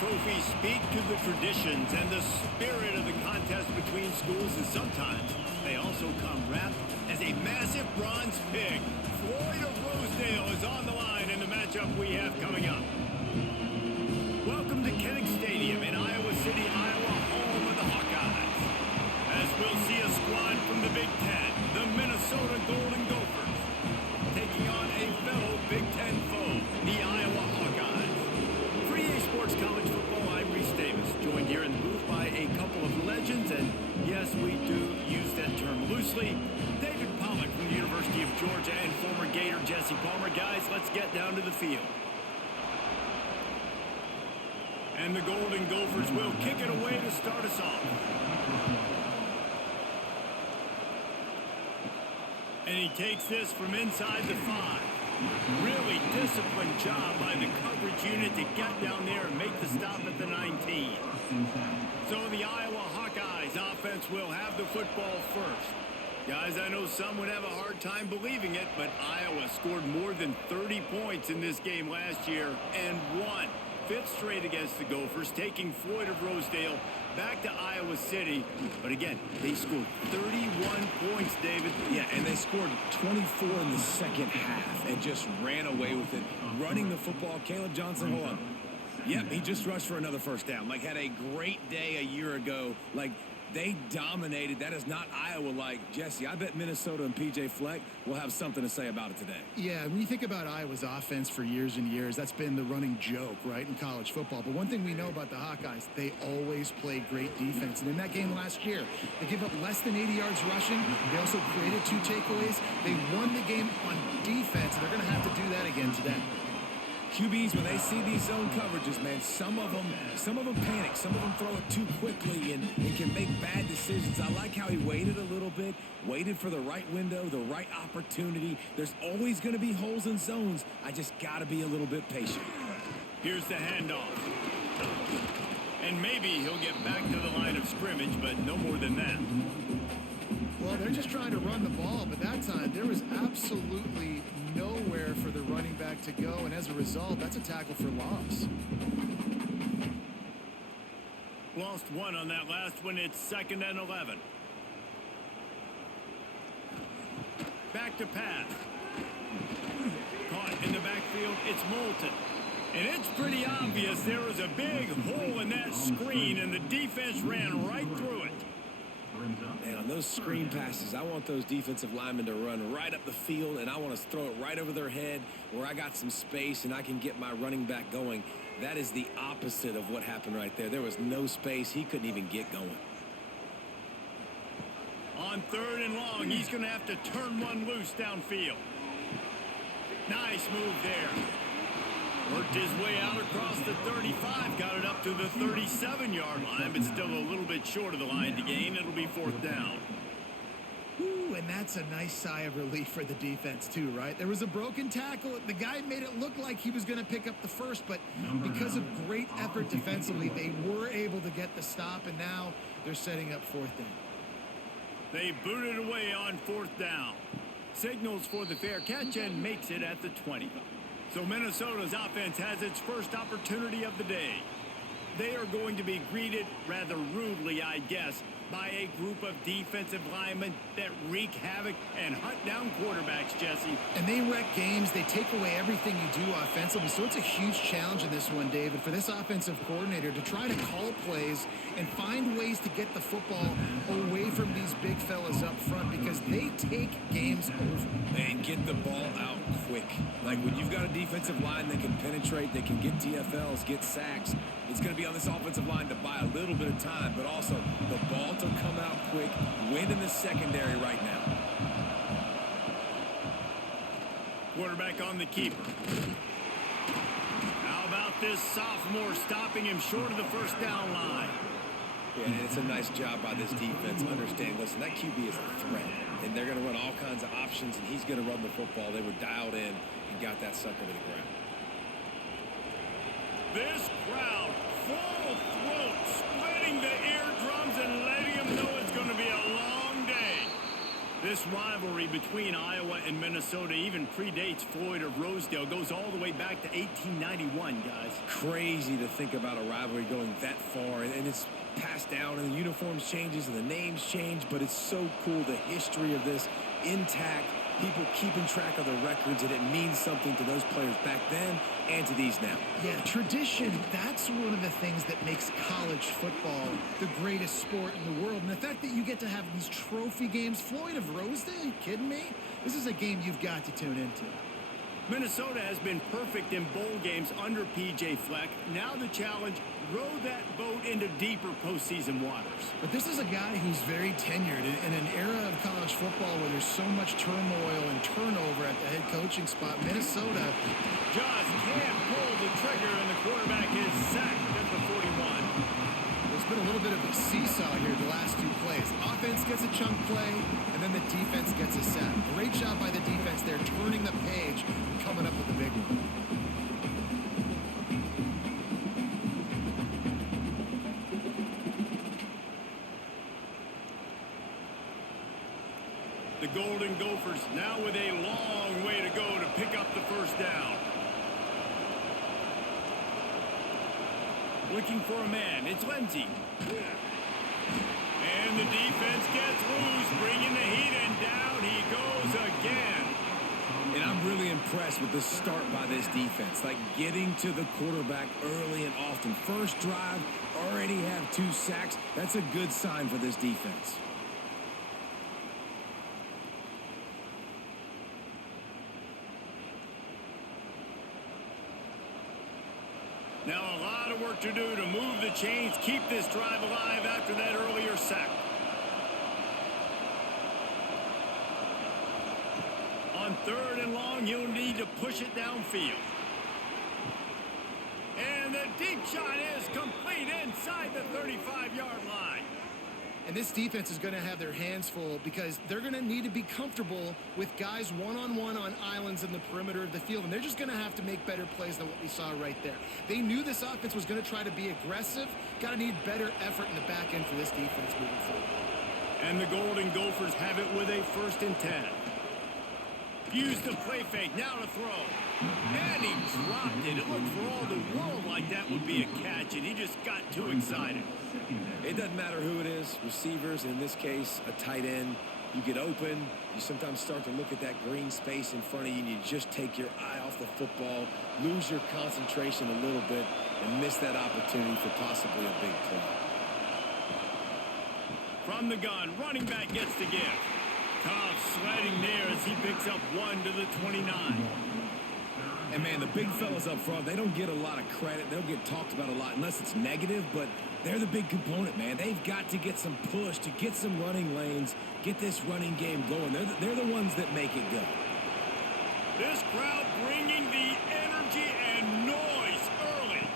trophies speak to the traditions and the spirit of the contest between schools, and sometimes they also come wrapped as a massive bronze pig. Floyd of Rosedale is on the line in the matchup we have coming up. Welcome to Kinnick Stadium in Iowa City, Iowa, home of the Hawkeyes. As we'll see a squad from the Big Ten, the Minnesota Golden Gophers, taking on a fellow Big Ten foe, the Iowa Hawkeyes. For EA Sports College Football, I'm Reese Davis, joined here in the booth by a couple of legends, and yes, we do use that term loosely. David Pollack from the University of Georgia and former Gator Jesse Palmer. Guys, let's get down to the field. And the Golden Gophers will kick it away to start us off. And he takes this from inside the 5. Really disciplined job by the coverage unit to get down there and make the stop at the 19. So the Iowa Hawkeyes offense will have the football first. Guys, I know some would have a hard time believing it, but Iowa scored more than 30 points in this game last year and won. 5th straight against the Gophers, taking Floyd of Rosedale back to Iowa City. But again, they scored 31 points, David. Yeah, and they scored 24 in the second half and just ran away with it. Running the football, Caleb Johnson, hold on. Yep, he just rushed for another first down. Like, had a great day a year ago. Like, they dominated. That is not Iowa-like. Jesse, I bet Minnesota and P.J. Fleck will have something to say about it today. Yeah, when you think about Iowa's offense for years and years, that's been the running joke, right, in college football. But one thing we know about the Hawkeyes, they always play great defense. And in that game last year, they gave up less than 80 yards rushing. They also created 2 takeaways. They won the game on defense, and they're going to have to do that again today. QBs, when they see these zone coverages, man, some of them panic. Some of them throw it too quickly and can make bad decisions. I like how he waited a little bit, waited for the right window, the right opportunity. There's always going to be holes in zones. I just got to be a little bit patient. Here's the handoff. And maybe he'll get back to the line of scrimmage, but no more than that. Well, they're just trying to run the ball, but that time there was absolutely nowhere for the running back to go, and as a result, that's a tackle for loss. Lost 1 on that last one. It's 2nd and 11. Back to pass. Caught in the backfield. It's Moulton. And it's pretty obvious there was a big hole in that screen, and the defense ran right through it. Man, on those screen passes, I want those defensive linemen to run right up the field, and I want to throw it right over their head where I got some space and I can get my running back going. That is the opposite of what happened right there. There was no space. He couldn't even get going. On 3rd and long, he's going to have to turn one loose downfield. Nice move there. Worked his way out across the 35, got it up to the 37-yard line, but still a little bit short of the line to gain. It'll be 4th down. Ooh, and that's a nice sigh of relief for the defense, too, right? There was a broken tackle. The guy made it look like he was going to pick up the first, but because of great effort defensively, they were able to get the stop, and now they're setting up 4th down. They booted away on 4th down. Signals for the fair catch and makes it at the 20. So Minnesota's offense has its first opportunity of the day. They are going to be greeted rather rudely, I guess, by a group of defensive linemen that wreak havoc and hunt down quarterbacks, Jesse. And they wreck games. They take away everything you do offensively. So it's a huge challenge in this one, David, for this offensive coordinator to try to call plays and find ways to get the football away from these big fellas up front, because they take games over. And get the ball out quick. Like, when you've got a defensive line that can penetrate, that can get TFLs, get sacks, it's going to be on this offensive line to buy a little bit of time, but also the ball to come out quick, win in the secondary right now. Quarterback on the keeper. How about this sophomore stopping him short of the 1st down line? Yeah, and it's a nice job by this defense. Understand, listen, that QB is a threat, and they're going to run all kinds of options, and he's going to run the football. They were dialed in and got that sucker to the ground. This crowd, full throat, splitting the eardrums and letting them know it's going to be a long day. This rivalry between Iowa and Minnesota even predates Floyd of Rosedale. Goes all the way back to 1891, guys. Crazy to think about a rivalry going that far, and it's passed down, and the uniforms changes and the names change, but it's so cool, the history of this intact, people keeping track of the records, and it means something to those players back then and to these now. Yeah, tradition, that's one of the things that makes college football the greatest sport in the world. And the fact that you get to have these trophy games, Floyd of Rosedale, are you kidding me? This is a game you've got to tune into. Minnesota has been perfect in bowl games under P.J. Fleck. Now the challenge, row that boat into deeper postseason waters. But this is a guy who's very tenured in an era of college football where there's so much turmoil and turnover at the head coaching spot. Minnesota just can't pull the trigger, and the quarterback is sacked at the 41. There's been a little bit of a seesaw here the last two plays. Offense gets a chunk play, and then the defense gets a sack. Great job by the defense there, turning the page and coming up with the big one. The Golden Gophers now with a long way to go to pick up the first down. Looking for a man. It's Lindsey. And the defense gets loose, bringing the heat, and down he goes again. And I'm really impressed with the start by this defense, like getting to the quarterback early and often. First drive, already have 2 sacks. That's a good sign for this defense. Now a lot of work to do to move the chains, keep this drive alive after that earlier sack. On 3rd and long, he'll need to push it downfield. And the deep shot is complete inside the 35-yard line. And this defense is going to have their hands full because they're going to need to be comfortable with guys one-on-one on islands in the perimeter of the field. And they're just going to have to make better plays than what we saw right there. They knew this offense was going to try to be aggressive. Got to need better effort in the back end for this defense moving forward. And the Golden Gophers have it with a 1st and 10. Use the play fake, now to throw. And he dropped it. It looked for all the world like that would be a catch, and he just got too excited. It doesn't matter who it is, receivers, in this case, a tight end. You get open, you sometimes start to look at that green space in front of you, and you just take your eye off the football, lose your concentration a little bit, and miss that opportunity for possibly a big play. From the gun, running back gets the give. Cobb sliding there as he picks up 1 to the 29. And, man, the big fellas up front, they don't get a lot of credit. They'll get talked about a lot unless it's negative, but they're the big component, man. They've got to get some push, to get some running lanes, get this running game going. They're the ones that make it go. This crowd bringing the energy and noise early.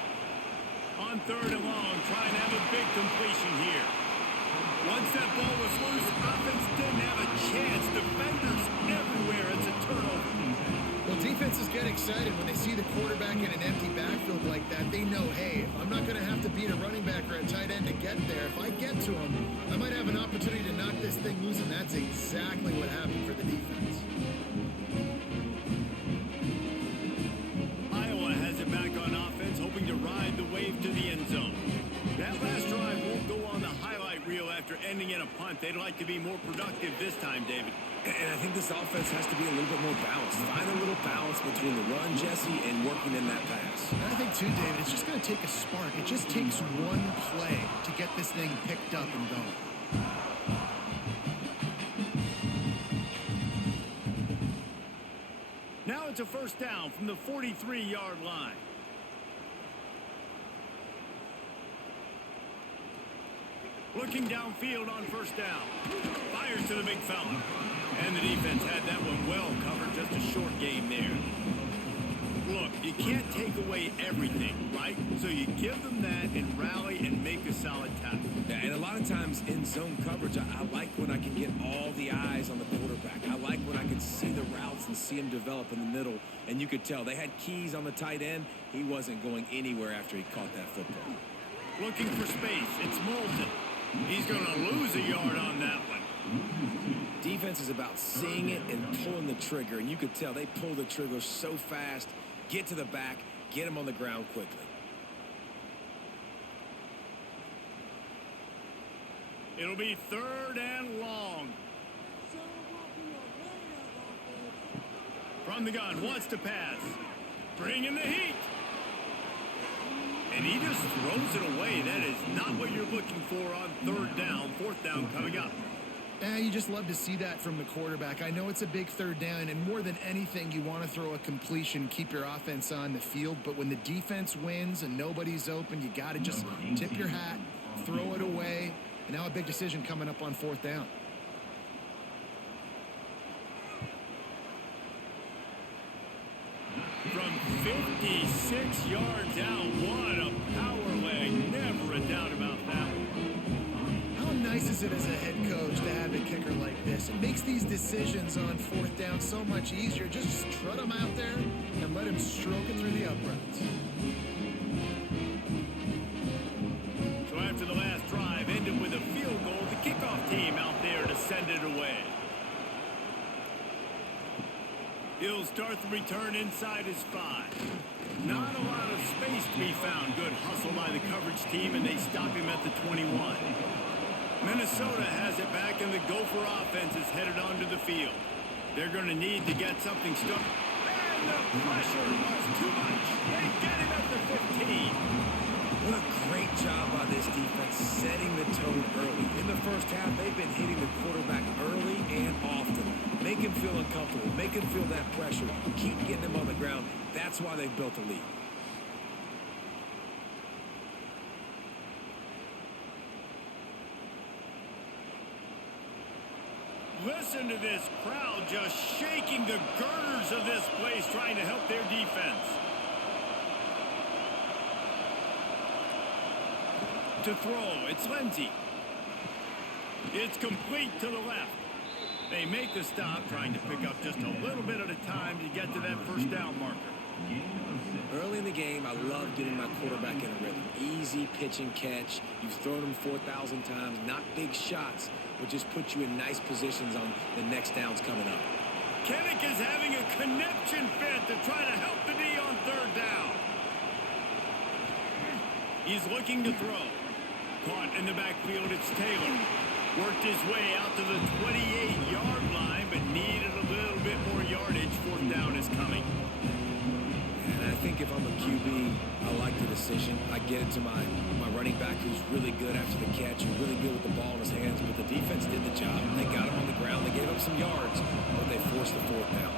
On 3rd and long, trying to have a big completion here. Once that ball was loose, offense didn't have a chance. Defenders everywhere. It's a turnover. Well, defenses get excited when they see the quarterback in an empty backfield like that. They know, hey, I'm not going to have to beat a running back or a tight end to get there. If I get to him, I might have an opportunity to knock this thing loose, and that's exactly what happened for the defense. Iowa has it back on offense, hoping to ride the wave to the end zone. That last drive won't go on the highlight reel after ending in a punt. They'd like to be more productive this time, David. And I think this offense has to be a little bit more balanced. Find a little balance between the run, Jesse, and working in that pass. And I think, too, David, it's just going to take a spark. It just takes one play to get this thing picked up and going. Now it's a 1st down from the 43-yard line. Looking downfield on 1st down. Fires to the big fella. And the defense had that one well covered. Just a short game there. Look, you can't take away everything, right? So you give them that and rally and make a solid tackle. Yeah, and a lot of times in zone coverage, I like when I can get all the eyes on the quarterback. I like when I can see the routes and see him develop in the middle. And you could tell they had keys on the tight end. He wasn't going anywhere after he caught that football. Looking for space. It's Moulton. He's going to lose a yard on that one. Defense is about seeing it and pulling the trigger, and you could tell they pull the trigger so fast, get to the back, get him on the ground quickly. It'll be 3rd and long. From the gun, wants to pass. Bring in the heat. And he just throws it away. That is not what you're looking for on 3rd down. 4th down coming up. You just love to see that from the quarterback. I know it's a big 3rd down, and more than anything, you want to throw a completion, keep your offense on the field. But when the defense wins and nobody's open, you got to just tip your hat, throw it away. And now a big decision coming up on 4th down. From 56 yards out, what a power leg. Never a doubt about that. How nice is it as a head coach to have a kicker like this? It makes these decisions on 4th down so much easier. Just strut him out there and let him stroke it through the uprights. So after the last drive ended with a field goal, the kickoff team out there to send it away. He'll start the return inside his 5. Not a lot of space to be found. Good hustle by the coverage team, and they stop him at the 21. Minnesota has it back, and the Gopher offense is headed onto the field. They're going to need to get something started. And the pressure was too much. They get him at the 15. What a great job by this defense setting the tone early. In the first half, they've been hitting the quarterback early and often. Make him feel uncomfortable. Make him feel that pressure. Keep getting him on the ground. That's why they've built a lead. Listen to this crowd just shaking the girders of this place, trying to help their defense. To throw, it's Lindsey. It's complete to the left. They make the stop, trying to pick up just a little bit at a time to get to that 1st down marker. Early in the game, I love getting my quarterback in a rhythm. Easy pitch and catch. You've thrown him 4,000 times. Not big shots, but just put you in nice positions on the next downs coming up. Kinnick is having a connection fit to try to help the D on 3rd down. He's looking to throw. Caught in the backfield, it's Taylor. Worked his way out to the 28-yard line, but needed a little bit more yardage. 4th down is coming. And I think if I'm a QB, I like the decision. I get it to my running back who's really good after the catch and really good with the ball in his hands, but the defense did the job. They got him on the ground. They gave up some yards, but they forced the 4th down.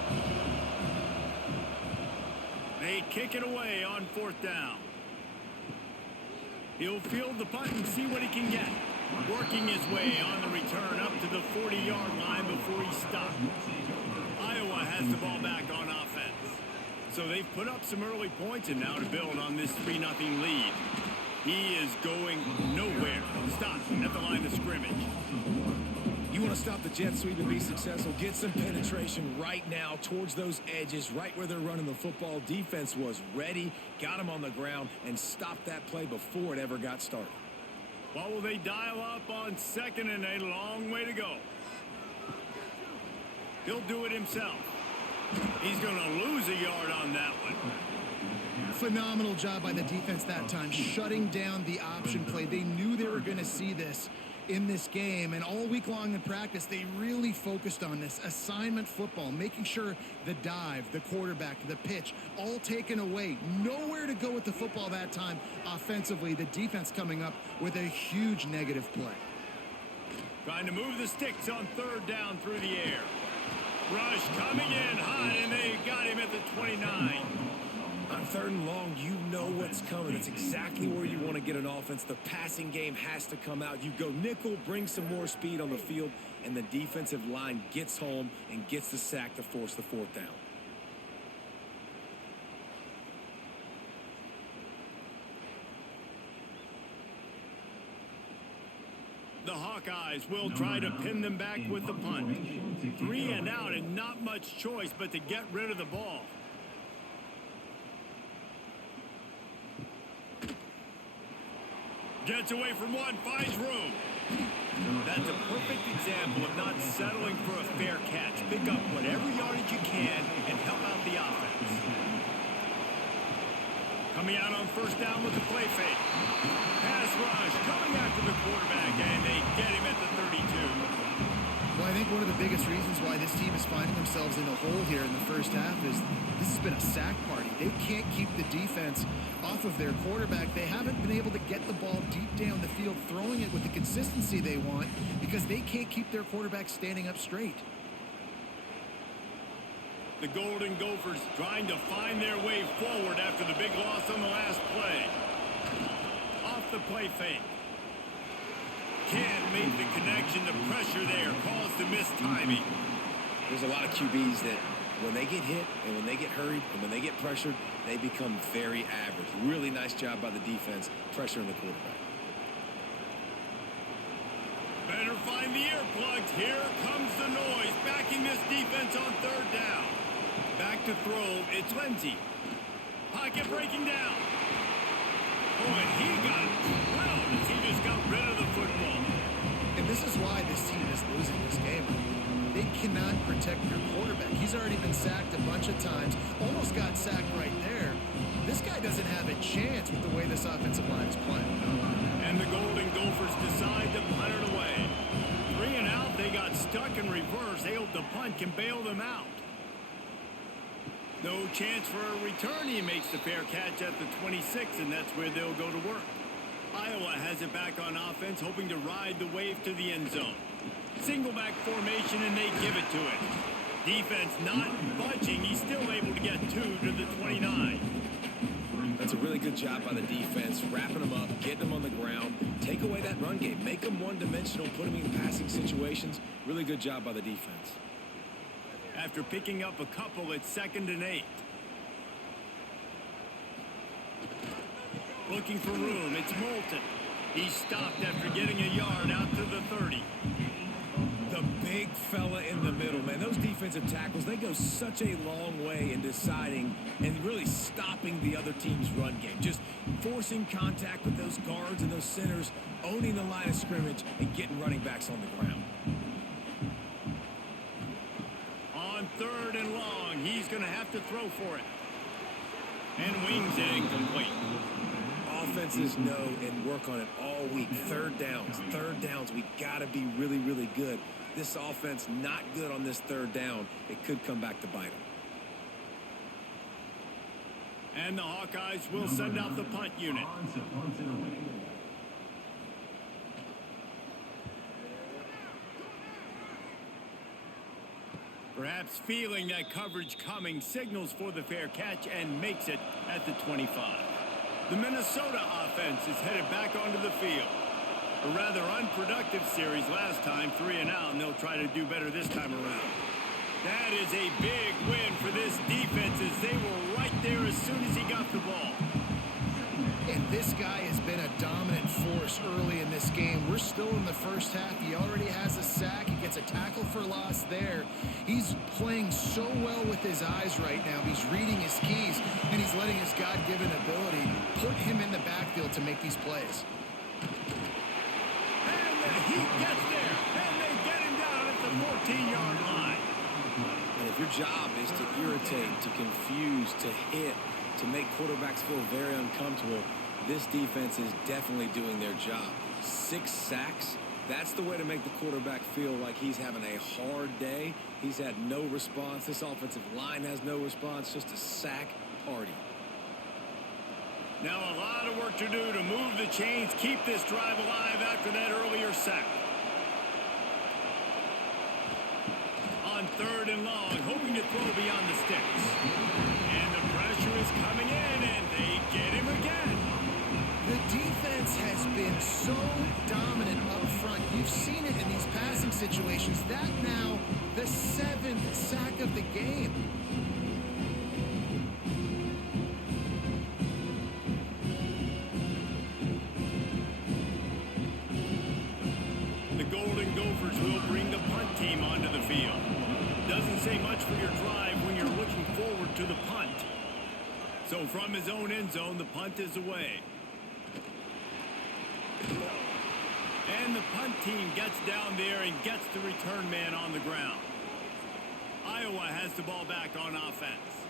They kick it away on 4th down. He'll field the punt and see what he can get. Working his way on the return up to the 40-yard line before he stopped. Iowa has the ball back on offense. So they've put up some early points, and now to build on this 3-0 lead. He is going nowhere. Stop at the line of scrimmage. You want to stop the jet sweep and be successful, get some penetration right now towards those edges, right where they're running the football. Defense was ready, got him on the ground, and stopped that play before it ever got started. What will they dial up on 2nd and a long way to go? He'll do it himself. He's going to lose a yard on that one. Phenomenal job by the defense that time, shutting down the option play. They knew they were going to see this in this game, and all week long in practice, they really focused on this assignment football, making sure the dive, the quarterback, the pitch, all taken away. Nowhere to go with the football that time offensively. The defense coming up with a huge negative play. Trying to move the sticks on 3rd down through the air. Rush coming in hot, and they got him at the 29. On 3rd and long, you know what's coming. It's exactly where you want to get an offense. The passing game has to come out. You go nickel, bring some more speed on the field, and the defensive line gets home and gets the sack to force the 4th down. The Hawkeyes will try to pin them back with the punt. 3 and out, and not much choice but to get rid of the ball. Gets away from one, finds room. That's a perfect example of not settling for a fair catch. Pick up whatever yardage you can and help out the offense. Coming out on first down with the play fake. Pass rush coming after the quarterback, and they get him at the 32. Well, I think one of the biggest reasons why this team is finding themselves in a hole here in the first half is this has been a sack party. They can't keep the defense off of their quarterback. They haven't been able to get the ball deep down the field, throwing it with the consistency they want because they can't keep their quarterback standing up straight. The Golden Gophers trying to find their way forward after the big loss on the last play. Off the play fake. Can't make the connection. The pressure there caused the missed timing. There's a lot of QBs that when they get hit and when they get hurried and when they get pressured, they become very average. Really nice job by the defense pressuring the quarterback. Better find the earplugs. Here comes the noise. Backing this defense on third down. Back to throw. It's Lindsey. Pocket breaking down. Oh, and he got drilled as he just got rid of the football. And this is why this team is losing this game. They cannot protect their quarterback. He's already been sacked a bunch of times. Almost got sacked right there. This guy doesn't have a chance with the way this offensive line is playing. And the Golden Gophers decide to punt it away. 3 and out, they got stuck in reverse. They hope the punt can bail them out. No chance for a return. He makes the fair catch at the 26, and that's where they'll go to work. Iowa has it back on offense, hoping to ride the wave to the end zone. Single back formation, and they give it to it. Defense not budging. He's still able to get 2 to the 29. That's a really good job by the defense, wrapping them up, getting them on the ground, take away that run game, make them one-dimensional, put them in passing situations. Really good job by the defense. After picking up a couple, it's 2nd and 8. Looking for room, it's Moulton. He stopped after getting a yard out to the 30. The big fella in the middle, man. Those defensive tackles, they go such a long way in deciding and really stopping the other team's run game. Just forcing contact with those guards and those centers, owning the line of scrimmage, and getting running backs on the ground. On 3rd and long, he's going to have to throw for it. And wings it incomplete. Offenses know and work on it all week. Third downs. We got to be really, really good. This offense not good on this 3rd down. It could come back to bite them. And the Hawkeyes will send out the punt unit. Perhaps feeling that coverage coming, signals for the fair catch and makes it at the 25. The Minnesota offense is headed back onto the field. A rather unproductive series last time, 3 and out, and they'll try to do better this time around. That is a big win for this defense as they were right there as soon as he got the ball. And this guy has been a dominant force early in this game. We're still in the first half. He already has a sack. He gets a tackle for loss there. He's playing so well with his eyes right now. He's reading his keys, and he's letting his God-given ability put him in the backfield to make these plays. And the Heat gets there, and they get him down at the 14-yard line. And if your job is to irritate, to confuse, to hit, to make quarterbacks feel very uncomfortable, this defense is definitely doing their job. 6 sacks, that's the way to make the quarterback feel like he's having a hard day. He's had no response. This offensive line has no response, just a sack party. Now a lot of work to do to move the chains, keep this drive alive after that earlier sack. On 3rd and long, hoping to throw beyond the sticks. And the pressure is coming in, and they get him again. The defense has been so dominant up front. You've seen it in these passing situations. That now the 7th sack of the game. The Golden Gophers will bring the punt team onto the field. Doesn't say much for your drive when you're looking forward to the punt. So from his own end zone, the punt is away. And the punt team gets down there and gets the return man on the ground. Iowa has the ball back on offense.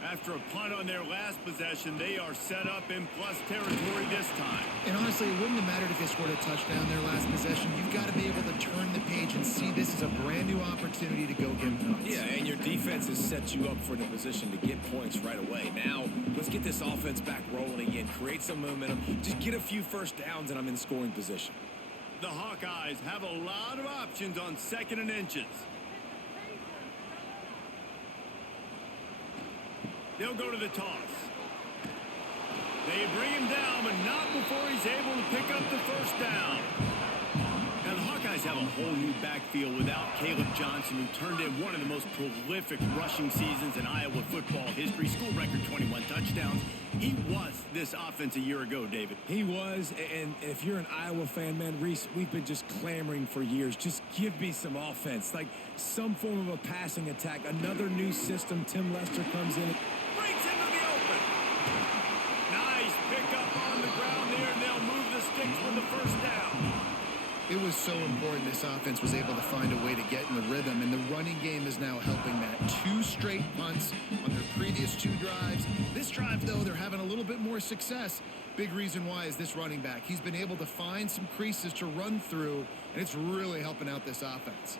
After a punt on their last possession, they are set up in plus territory this time. And honestly, it wouldn't have mattered if they scored a touchdown their last possession. You've got to be able to turn the page and see this as a brand new opportunity to go get points. Yeah, and your defense has set you up for the position to get points right away. Now, let's get this offense back rolling again, create some momentum, just get a few first downs, and I'm in scoring position. The Hawkeyes have a lot of options on 2nd and inches. They'll go to the toss. They bring him down, but not before he's able to pick up the first down. Now, the Hawkeyes have a whole new backfield without Caleb Johnson, who turned in one of the most prolific rushing seasons in Iowa football history. School record 21 touchdowns. He was this offense a year ago, David. He was, and if you're an Iowa fan, man, Reese, we've been just clamoring for years. Just give me some offense, like some form of a passing attack. Another new system. Tim Lester comes in. Breaks into the open. Nice pickup on the ground there, and they'll move the sticks with the first down. It was so important this offense was able to find a way to get in the rhythm, and the running game is now helping that. 2 straight punts on their previous 2 drives. This drive, though, they're having a little bit more success. Big reason why is this running back. He's been able to find some creases to run through, and it's really helping out this offense.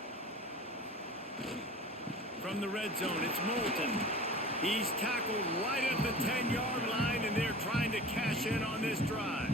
From the red zone, it's Moulton. He's tackled right at the 10-yard line, and they're trying to cash in on this drive.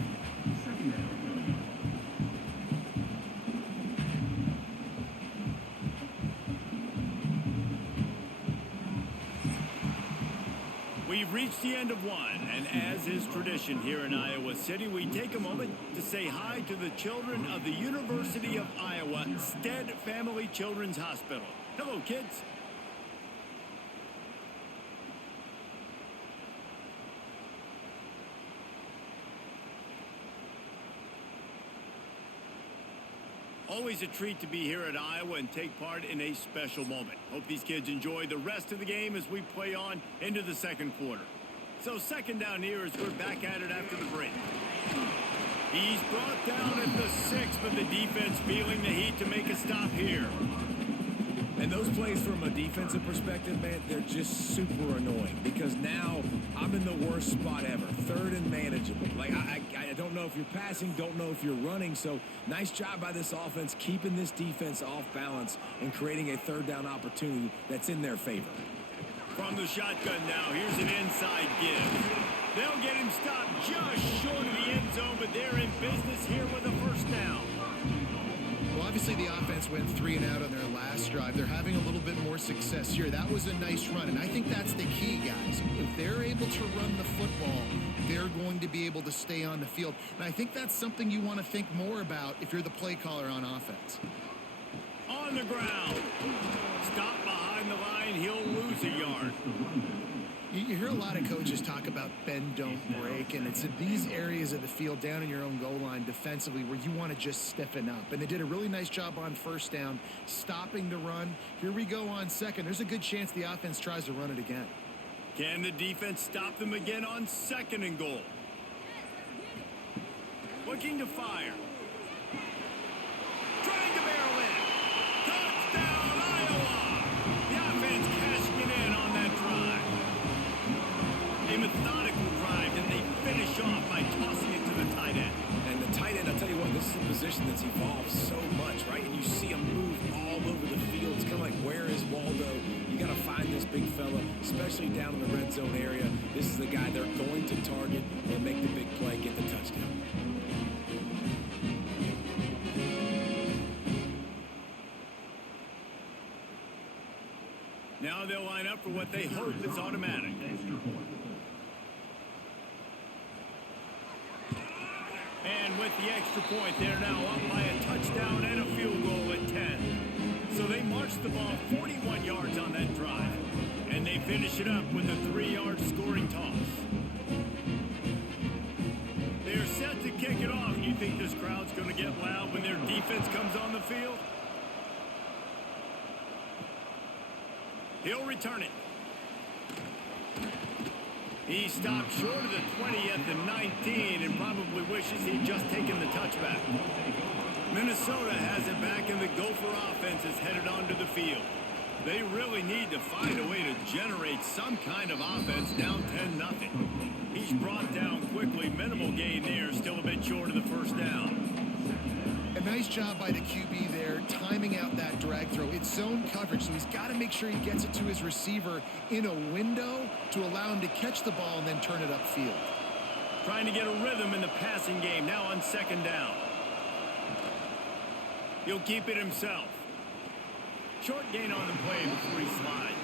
We've reached the end of one, and as is tradition here in Iowa City, we take a moment to say hi to the children of the University of Iowa Stead Family Children's Hospital. Hello, kids. Always a treat to be here at Iowa and take part in a special moment. Hope these kids enjoy the rest of the game as we play on into the second quarter. So 2nd down here as we're back at it after the break. He's brought down at the 6, but the defense feeling the heat to make a stop here. And those plays from a defensive perspective, man, they're just super annoying because now I'm in the worst spot ever. 3rd and manageable. Like, I don't know if you're passing, don't know if you're running. So nice job by this offense keeping this defense off balance and creating a 3rd down opportunity that's in their favor. From the shotgun now, here's an inside give. They'll get him stopped just short of the end zone, but they're in business here with a first down. Well, obviously the offense went 3 and out on their last drive. They're having a little bit more success here. That was a nice run, and I think that's the key, guys. If they're able to run the football, they're going to be able to stay on the field. And I think that's something you want to think more about if you're the play caller on offense. On the ground. Stop behind the line. He'll lose a yard. You hear a lot of coaches talk about bend, don't break, and it's in these areas of the field down in your own goal line defensively where you want to just stiffen up. And they did a really nice job on first down, stopping the run. Here we go on 2nd. There's a good chance the offense tries to run it again. Can the defense stop them again on 2nd and goal? Looking to fire. Trying to barrel in. Touchdown, Iowa! The offense cashing it in on that drive. A methodical drive that they finish off by tossing it to the tight end. And the tight end, I'll tell you what, this is a position that's evolved so much, right? And you see him move all over the field. It's kind of like, where is Waldo? You got to find this big fella, especially down in the red zone area. This is the guy they're going to target and make the big play, get the touchdown. Now they'll line up for what they hope is automatic. And with the extra point, they're now up by a touchdown and a field goal at 10. So they march the ball 41 yards on that drive. And they finish it up with a 3-yard scoring toss. They're set to kick it off. You think this crowd's going to get loud when their defense comes on the field? He'll return it. He stopped short of the 20 at the 19 and probably wishes he'd just taken the touchback. Minnesota has it back, and the Gopher offense is headed onto the field. They really need to find a way to generate some kind of offense down 10-0. He's brought down quickly. Minimal gain there, still a bit short of the first down. A nice job by the QB there, timing out that drag throw. It's zone coverage, so he's got to make sure he gets it to his receiver in a window to allow him to catch the ball and then turn it upfield. Trying to get a rhythm in the passing game, now on second down. He'll keep it himself. Short gain on the play before he slides.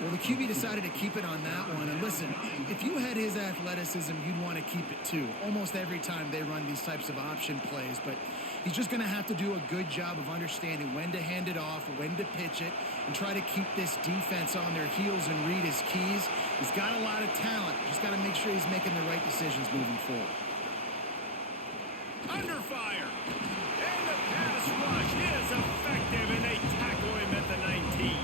Well, the QB decided to keep it on that one. And listen, if you had his athleticism, you'd want to keep it too. Almost every time they run these types of option plays. But he's just going to have to do a good job of understanding when to hand it off, when to pitch it, and try to keep this defense on their heels and read his keys. He's got a lot of talent. Just got to make sure he's making the right decisions moving forward. Under fire. And the pass rush is effective, and they tackle him at the 19.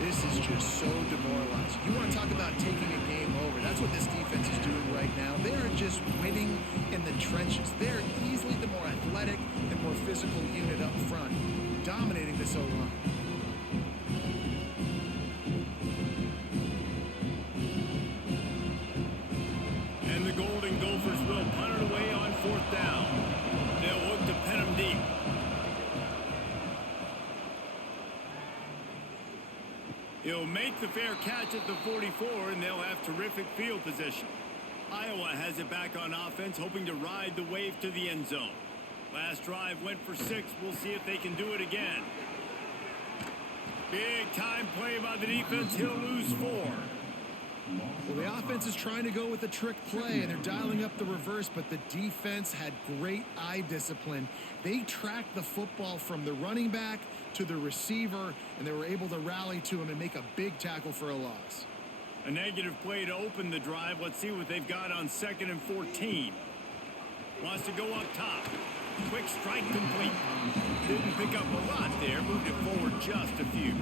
This is just so demoralizing. You want to talk about taking a game over. That's what this defense is doing right now. They are just winning in the trenches. They're easily the more athletic and more physical unit up front, dominating this O-line. And the Golden Gophers will punt it away on fourth down. They'll look to pen him deep. He'll make the fair catch at the 44, and they'll have terrific field position. Iowa has it back on offense, hoping to ride the wave to the end zone. Last drive went for 6. We'll see if they can do it again. Big time play by the defense. He'll lose 4. Well, the offense is trying to go with a trick play, and they're dialing up the reverse, but the defense had great eye discipline. They tracked the football from the running back to the receiver, and they were able to rally to him and make a big tackle for a loss. A negative play to open the drive. Let's see what they've got on 2nd and 14. Wants to go up top. Quick strike complete. Didn't pick up a lot there. Moved it forward just a few.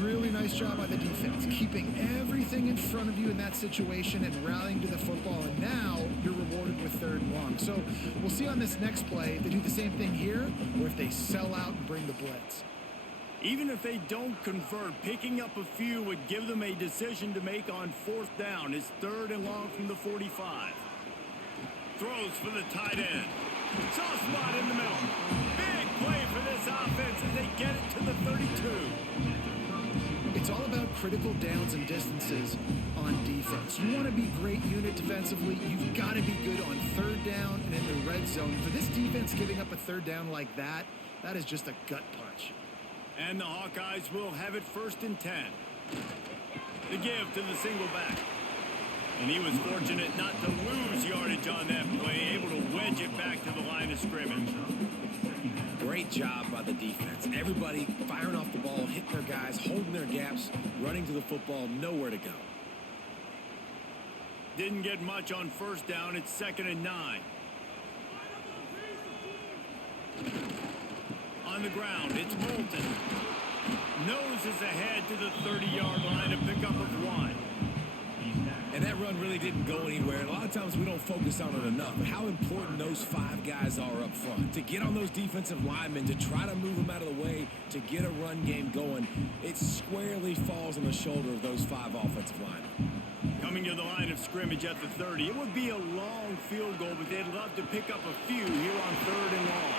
Really nice job by the defense, keeping everything in front of you in that situation and rallying to the football. And now you're rewarded with 3rd and long. So we'll see on this next play if they do the same thing here or if they sell out and bring the blitz. Even if they don't convert, picking up a few would give them a decision to make on 4th down. It's 3rd and long from the 45. Throws for the tight end. Soft spot in the middle. Big play for this offense as they get it to the 32. It's all about critical downs and distances on defense. You want to be great unit defensively. You've got to be good on 3rd down and in the red zone. For this defense giving up a 3rd down like that, that is just a gut punch. And the Hawkeyes will have it 1st and 10. The give to the single back. And he was fortunate not to lose yardage on that play, able to wedge it back to the line of scrimmage. Great job by the defense. Everybody firing off the ball, hitting their guys, holding their gaps, running to the football, nowhere to go. Didn't get much on 1st down. It's 2nd and 9. On the ground, it's Bolton. Noses ahead to the 30-yard line to pick up of 1. And that run really didn't go anywhere. And a lot of times we don't focus on it enough. But how important those 5 guys are up front. To get on those defensive linemen, to try to move them out of the way, to get a run game going, it squarely falls on the shoulder of those 5 offensive linemen. Coming to the line of scrimmage at the 30. It would be a long field goal, but they'd love to pick up a few here on 3rd and long.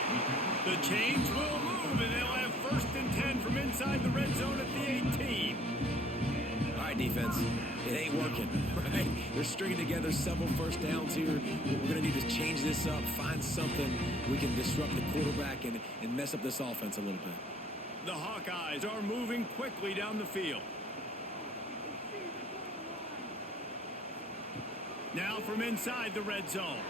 The chains will move, and they'll have 1st and 10 from inside the red zone at the 18. All right, defense. It ain't working, right? They're stringing together several 1st downs here. We're going to need to change this up, find something we can disrupt the quarterback and mess up this offense a little bit. The Hawkeyes are moving quickly down the field. Now from inside the red zone.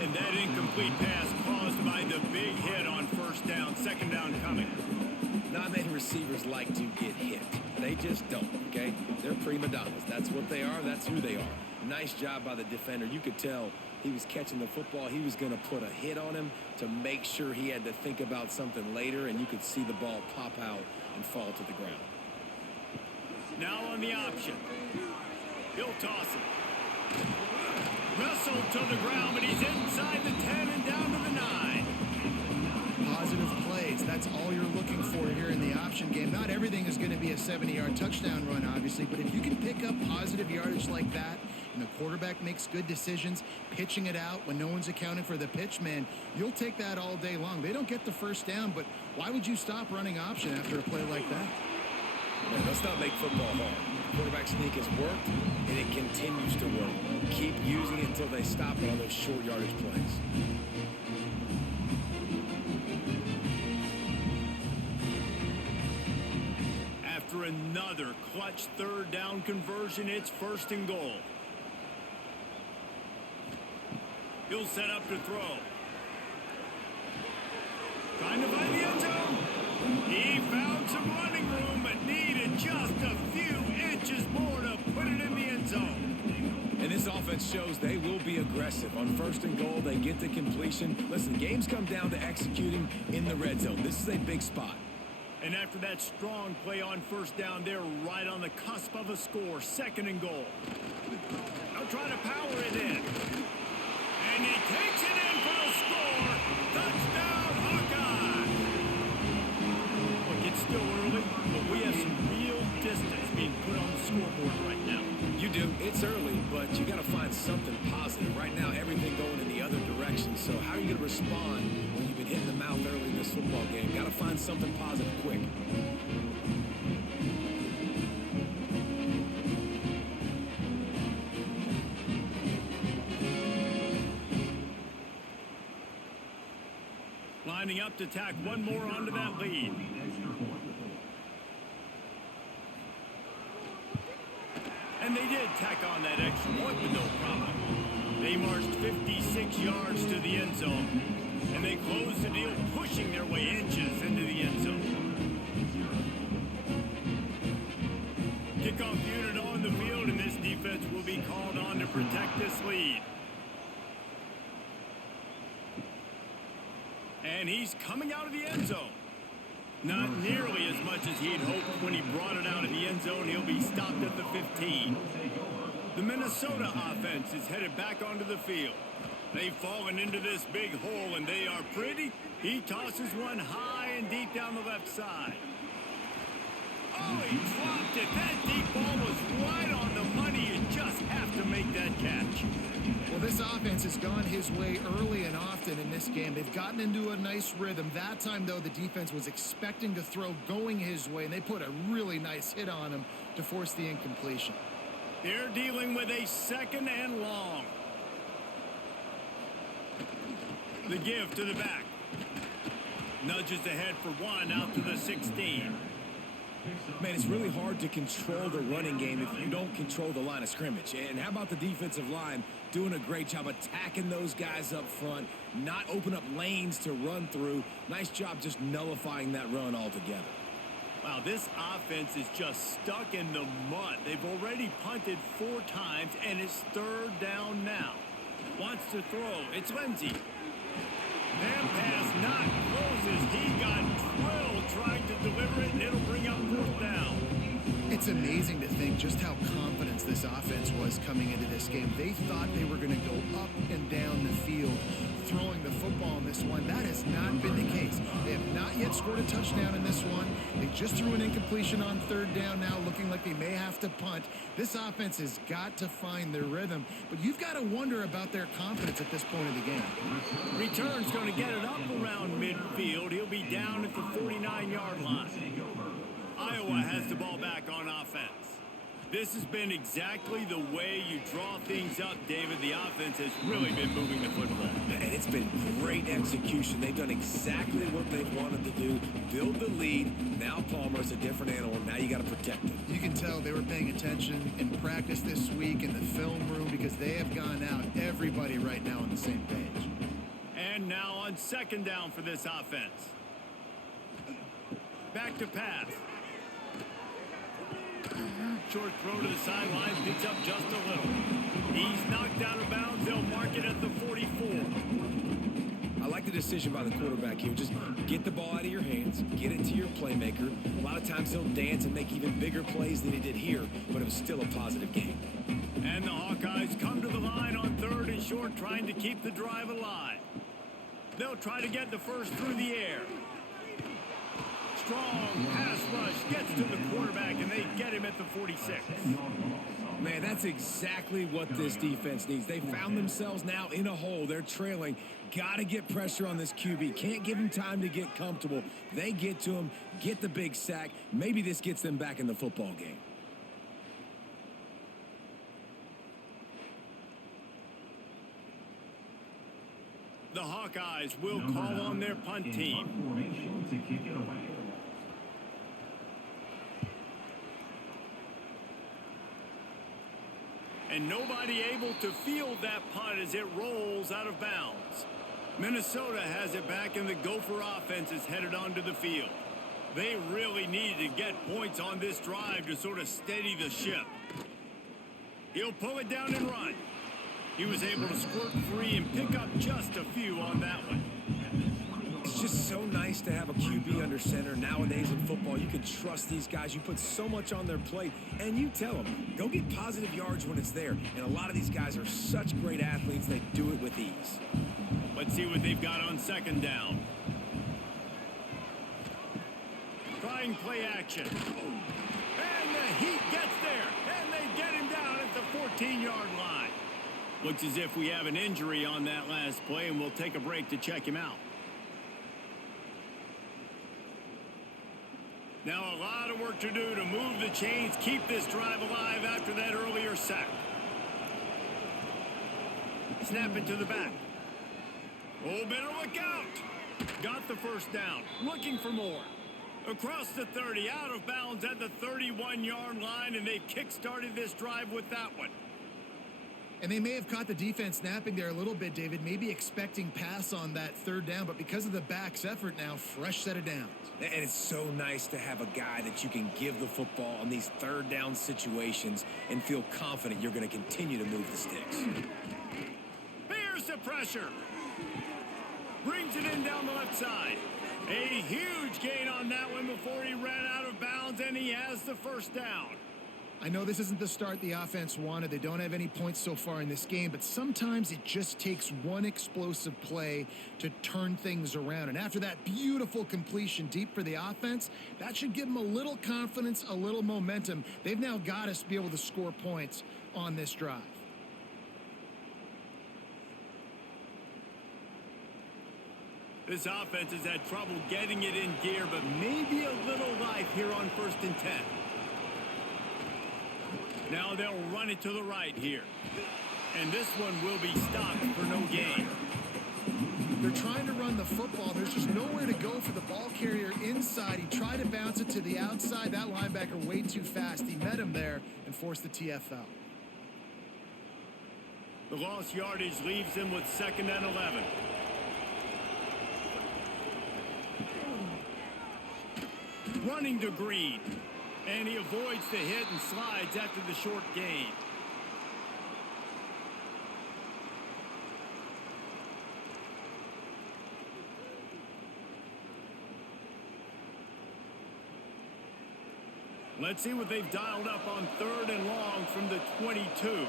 And that incomplete pass caused by the big hit on 1st down, 2nd down coming. Not many receivers like to get hit. They just don't, okay? They're prima donnas. That's what they are. That's who they are. Nice job by the defender. You could tell he was catching the football. He was going to put a hit on him to make sure he had to think about something later, and you could see the ball pop out and fall to the ground. Now on the option. He'll toss it. wrestled to the ground, but he's inside the 10 and down to the 9. Positive plays. That's all you're looking for here in the option game. Not everything is going to be a 70-yard touchdown run, obviously, but if you can pick up positive yardage like that, and the quarterback makes good decisions, pitching it out when no one's accounting for the pitch, man, you'll take that all day long. They don't get the first down, but why would you stop running option after a play like that? Man, let's not make football hard. Quarterback sneak has worked, and it continues to work. Keep using it until they stop it on those short yardage plays. After another clutch third down conversion, it's 1st and goal. He'll set up to throw. Trying to find the end zone. He found some running room, but needed just a few inches more to put it in the end zone. And this offense shows they will be aggressive. On 1st and goal, they get the completion. Listen, games come down to executing in the red zone. This is a big spot. And after that strong play on 1st down, they're right on the cusp of a score. 2nd and goal. They'll try to power it in. And he takes it in for a score. Touchdown, Hawkeyes. Look, it's still early, but we have some real distance being put on the scoreboard right now. You do. It's early, but you got to find something positive. Right now, everything going in the other direction. So how are you going to respond when you've been hit in the mouth early in this football game? Got to find something positive quick. Lining up to tack one more onto that lead. And they did tack on that extra point with no problem. They marched 56 yards to the end zone, and they closed the deal, pushing their way inches into the end zone. Kickoff unit on the field, and this defense will be called on to protect this lead. And he's coming out of the end zone. Not nearly as much as he'd hoped when he brought it out of the end zone. He'll be stopped at the 15. The Minnesota offense is headed back onto the field. They've fallen into this big hole, and they are pretty. He tosses one high and deep down the left side. Oh, he dropped it. That deep ball was right on the money. You just have to make that catch. Well, this offense has gone his way early and often in this game. They've gotten into a nice rhythm. That time, though, the defense was expecting to throw going his way, and they put a really nice hit on him to force the incompletion. They're dealing with a 2nd and long. The give to the back. Nudges ahead for one out to the 16. Man, it's really hard to control the running game if you don't control the line of scrimmage. And how about the defensive line doing a great job attacking those guys up front, not open up lanes to run through. Nice job just nullifying that run altogether. Wow, this offense is just stuck in the mud. They've already punted 4 times, and it's 3rd down now. Wants to throw. It's Lindsey. That pass not closes. He got drilled trying to deliver it, and it'll bring up 4th down. It's amazing to think just how confident this offense was coming into this game. They thought they were going to go up and down the field throwing the football in this one. That has not been the case. They have not yet scored a touchdown in this one. They just threw an incompletion on 3rd down now, looking like they may have to punt. This offense has got to find their rhythm, but you've got to wonder about their confidence at this point of the game. Return's going to get it up around midfield. He'll be down at the 49-yard line. Iowa has the ball back on offense. This has been exactly the way you draw things up, David. The offense has really been moving the football. And it's been great execution. They've done exactly what they've wanted to do. Build the lead. Now Palmer's a different animal. Now you got to protect him. You can tell they were paying attention in practice this week in the film room because they have gone out. Everybody right now on the same page. And now on 2nd down for this offense. Back to pass. Short throw to the sideline, picks up just a little. He's knocked out of bounds. They'll mark it at the 44. I like the decision by the quarterback here. Just get the ball out of your hands, get it to your playmaker. A lot of times he'll dance and make even bigger plays than he did here, but it was still a positive game. And the Hawkeyes come to the line on 3rd and short, trying to keep the drive alive. They'll try to get the first through the air. Strong pass rush gets to the quarterback, and they get him at the 46. Man, that's exactly what this defense needs. They found themselves now in a hole. They're trailing. Got to get pressure on this QB. Can't give him time to get comfortable. They get to him, get the big sack. Maybe this gets them back in the football game. The Hawkeyes will call on their punt team. To kick it away. And nobody able to field that punt as it rolls out of bounds. Minnesota has it back, and the Gopher offense is headed onto the field. They really needed to get points on this drive to sort of steady the ship. He'll pull it down and run. He was able to squirt free and pick up just a few on that one. It's just so nice to have a QB under center. Nowadays in football, you can trust these guys. You put so much on their plate, and you tell them, go get positive yards when it's there. And a lot of these guys are such great athletes, they do it with ease. Let's see what they've got on 2nd down. Trying play action. And the Heat gets there, and they get him down at the 14-yard line. Looks as if we have an injury on that last play, and we'll take a break to check him out. Now a lot of work to do to move the chains, keep this drive alive after that earlier sack. Snap it to the back. Oh, better look out. Got the first down. Looking for more. Across the 30, out of bounds at the 31-yard line, and they've kick-started this drive with that one. And they may have caught the defense napping there a little bit, David, maybe expecting pass on that 3rd down, but because of the back's effort now, fresh set of downs. And it's so nice to have a guy that you can give the football on these 3rd down situations and feel confident you're going to continue to move the sticks. Here's the pressure. Brings it in down the left side. A huge gain on that one before he ran out of bounds, and he has the first down. I know this isn't the start the offense wanted. They don't have any points so far in this game, but sometimes it just takes one explosive play to turn things around. And after that beautiful completion deep for the offense, that should give them a little confidence, a little momentum. They've now got us to be able to score points on this drive. This offense has had trouble getting it in gear, but maybe a little life here on 1st and 10. Now they'll run it to the right here. And this one will be stopped for no gain. They're trying to run the football. There's just nowhere to go for the ball carrier inside. He tried to bounce it to the outside. That linebacker way too fast. He met him there and forced the TFL. The lost yardage leaves him with 2nd and 11. Running to Green. And he avoids the hit and slides after the short gain. Let's see what they've dialed up on 3rd and long from the 22.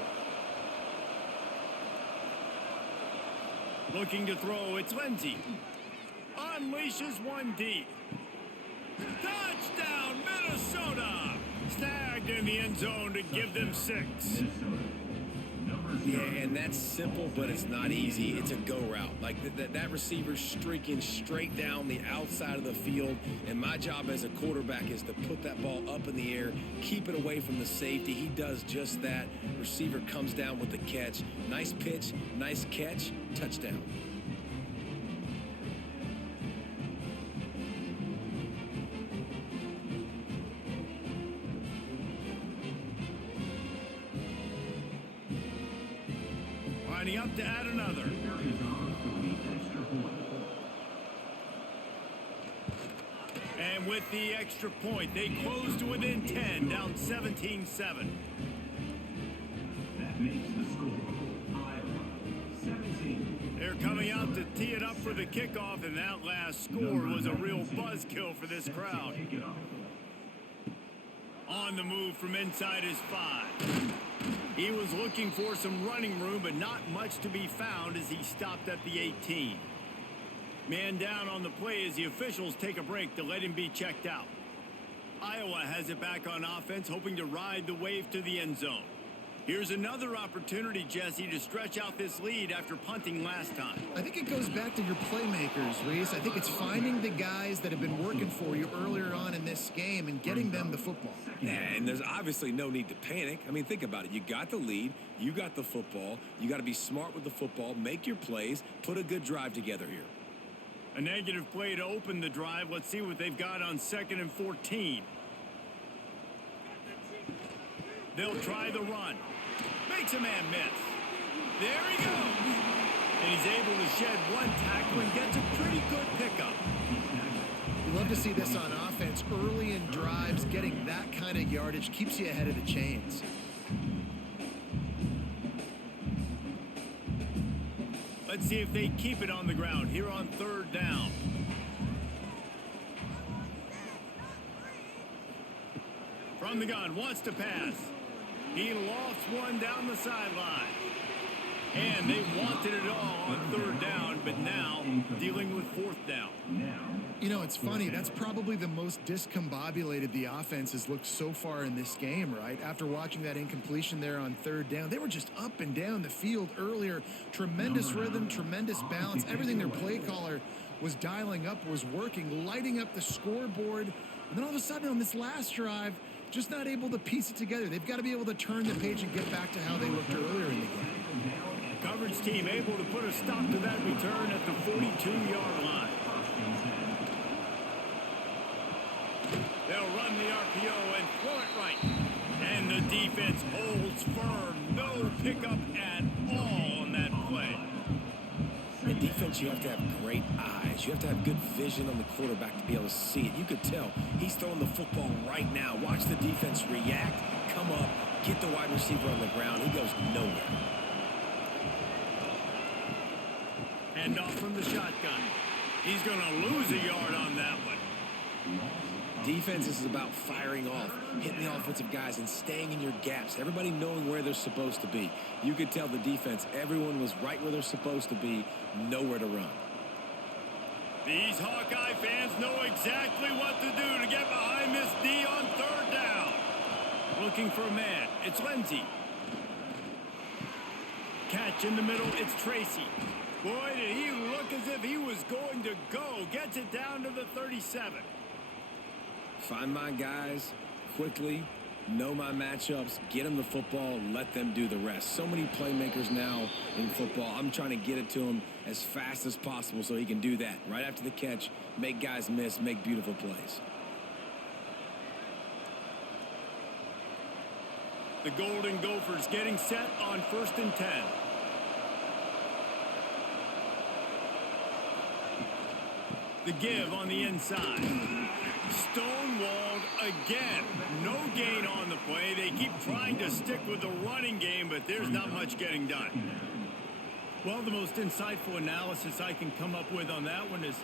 Looking to throw, it's Lindsey. Unleashes one deep. Touchdown, Minnesota! Snagged in the end zone to give them 6. Yeah, and that's simple, but it's not easy. It's a go route. Like that receiver's streaking straight down the outside of the field, and my job as a quarterback is to put that ball up in the air, keep it away from the safety. He does just that. Receiver comes down with the catch. Nice pitch, nice catch, touchdown. Lining up to add another. And with the extra point, they close to within 10, down 17-7. That makes the score Iowa 17. They're coming out to tee it up for the kickoff, and that last score was a real buzzkill for this crowd. On the move from inside his 5. He was looking for some running room, but not much to be found as he stopped at the 18. Man down on the play as the officials take a break to let him be checked out. Iowa has it back on offense, hoping to ride the wave to the end zone. Here's another opportunity, Jesse, to stretch out this lead after punting last time. I think it goes back to your playmakers, Reese. I think it's finding the guys that have been working for you earlier on in this game and getting them the football. Yeah, and there's obviously no need to panic. I mean, think about it. You got the lead. You got the football. You got to be smart with the football, make your plays, put a good drive together here. A negative play to open the drive. Let's see what they've got on 2nd and 14. They'll try the run. Makes a man miss. There he goes. And he's able to shed one tackle and gets a pretty good pickup. You love to see this on offense. Early in drives, getting that kind of yardage keeps you ahead of the chains. Let's see if they keep it on the ground here on 3rd down. From the gun, wants to pass. He lofts one down the sideline. And they wanted it all on 3rd down, but now dealing with 4th down. You know, it's funny. That's probably the most discombobulated the offense has looked so far in this game, right? After watching that incompletion there on 3rd down, they were just up and down the field earlier. Tremendous rhythm, tremendous balance. Everything their play caller was dialing up was working, lighting up the scoreboard. And then all of a sudden on this last drive, just not able to piece it together. They've got to be able to turn the page and get back to how they looked earlier in the game. Coverage team able to put a stop to that return at the 42-yard line. They'll run the RPO and throw it right. And the defense holds firm. No pickup at all on that play. In defense, you have to have great eyes. You have to have good vision on the quarterback to be able to see it. You could tell he's throwing the football right now. Watch the defense react, come up, get the wide receiver on the ground. He goes nowhere. Hand off from the shotgun. He's going to lose a yard on that one. Defense is about firing off, hitting the offensive guys, and staying in your gaps. Everybody knowing where they're supposed to be. You could tell the defense, everyone was right where they're supposed to be, nowhere to run. These Hawkeye fans know exactly what to do to get behind this D on 3rd down. Looking for a man. It's Lindsey. Catch in the middle. It's Tracy. Boy, did he look as if he was going to go. Gets it down to the 37. Find my guys quickly, know my matchups, get them the football, let them do the rest. So many playmakers now in football. I'm trying to get it to him as fast as possible so he can do that. Right after the catch, make guys miss, make beautiful plays. The Golden Gophers getting set on 1st and 10. The give on the inside. Stonewalled again. No gain on the play. They keep trying to stick with the running game, but there's not much getting done. Well, the most insightful analysis I can come up with on that one is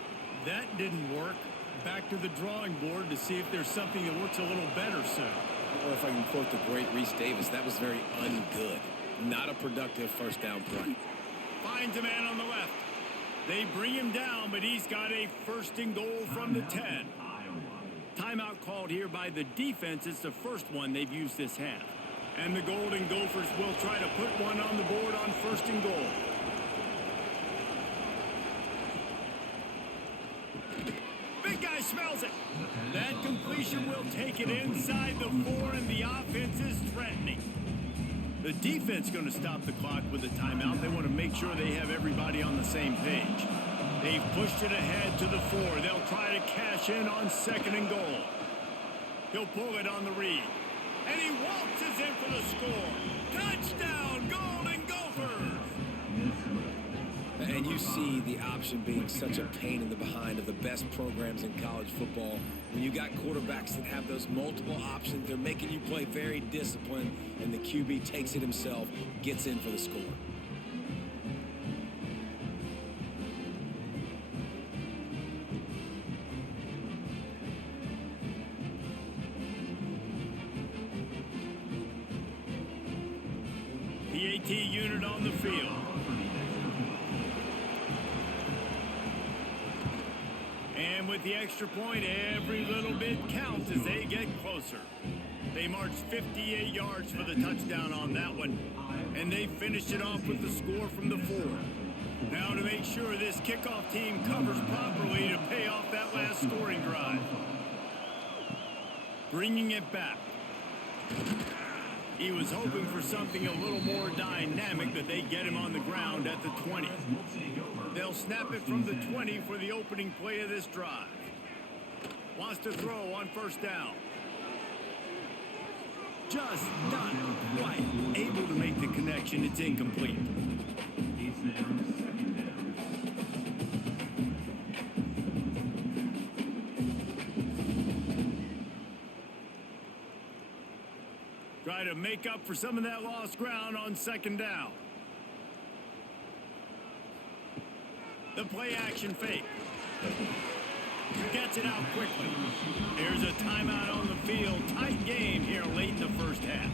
that didn't work. Back to the drawing board to see if there's something that works a little better soon. Or if I can quote the great Reese Davis, that was very ungood. Not a productive 1st down play. Finds a man on the left. They bring him down, but he's got a 1st and goal from the 10. Timeout called here by the defense. It's the first one they've used this half. And the Golden Gophers will try to put one on the board on 1st and goal. Big guy smells it. That completion will take it inside the 4, and the offense is threatening. The defense going to stop the clock with a timeout. They want to make sure they have everybody on the same page. They've pushed it ahead to the 4. They'll try to cash in on 2nd and goal. He'll pull it on the read. And he waltzes in for the score. Touchdown, Golden Gophers! And you see the option being such a pain in the behind of the best programs in college football. When you got quarterbacks that have those multiple options, they're making you play very disciplined, and the QB takes it himself, gets in for the score. JT unit on the field. And with the extra point, every little bit counts as they get closer. They marched 58 yards for the touchdown on that one, and they finished it off with the score from the 4. Now to make sure this kickoff team covers properly to pay off that last scoring drive. Bringing it back. He was hoping for something a little more dynamic, but they get him on the ground at the 20. They'll snap it from the 20 for the opening play of this drive. Wants to throw on first down. Just not quite able to make the connection. It's incomplete. Try to make up for some of that lost ground on second down. The play action fake. Gets it out quickly. Here's a timeout on the field. Tight game here late in the first half.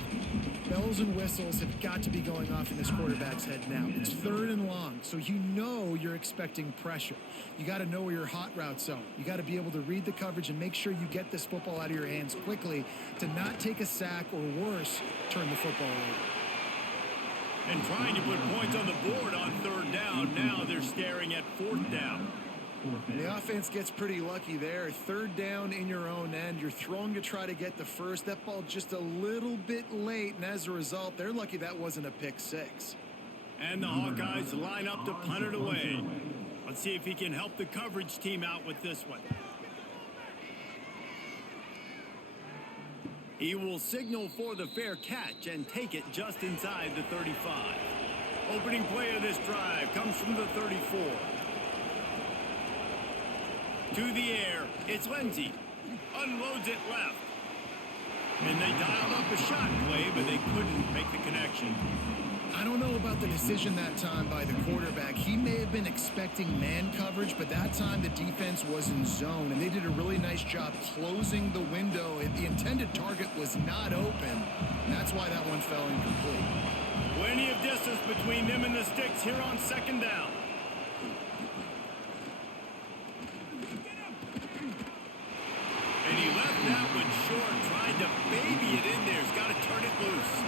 Bells and whistles have got to be going off in this quarterback's head now. It's 3rd and long, so you know you're expecting pressure. You got to know where your hot routes are. You got to be able to read the coverage and make sure you get this football out of your hands quickly to not take a sack or worse, turn the football over. And trying to put points on the board on 3rd down. Now they're staring at 4th down. The offense gets pretty lucky there. 3rd down in your own end. You're throwing to try to get the first. That ball just a little bit late, and as a result, they're lucky that wasn't a pick 6. And the Hawkeyes line up to punt it away. Let's see if he can help the coverage team out with this one. He will signal for the fair catch and take it just inside the 35. Opening play of this drive comes from the 34. To the air, it's Lindsey. Unloads it left. And they dialed up a shot play, but they couldn't make the connection. I don't know about the decision that time by the quarterback. He may have been expecting man coverage, but that time the defense was in zone, and they did a really nice job closing the window. The intended target was not open. That's why that one fell incomplete. Plenty of distance between them and the sticks here on second down. And he left that one short, tried to baby it in there. He's got to turn it loose.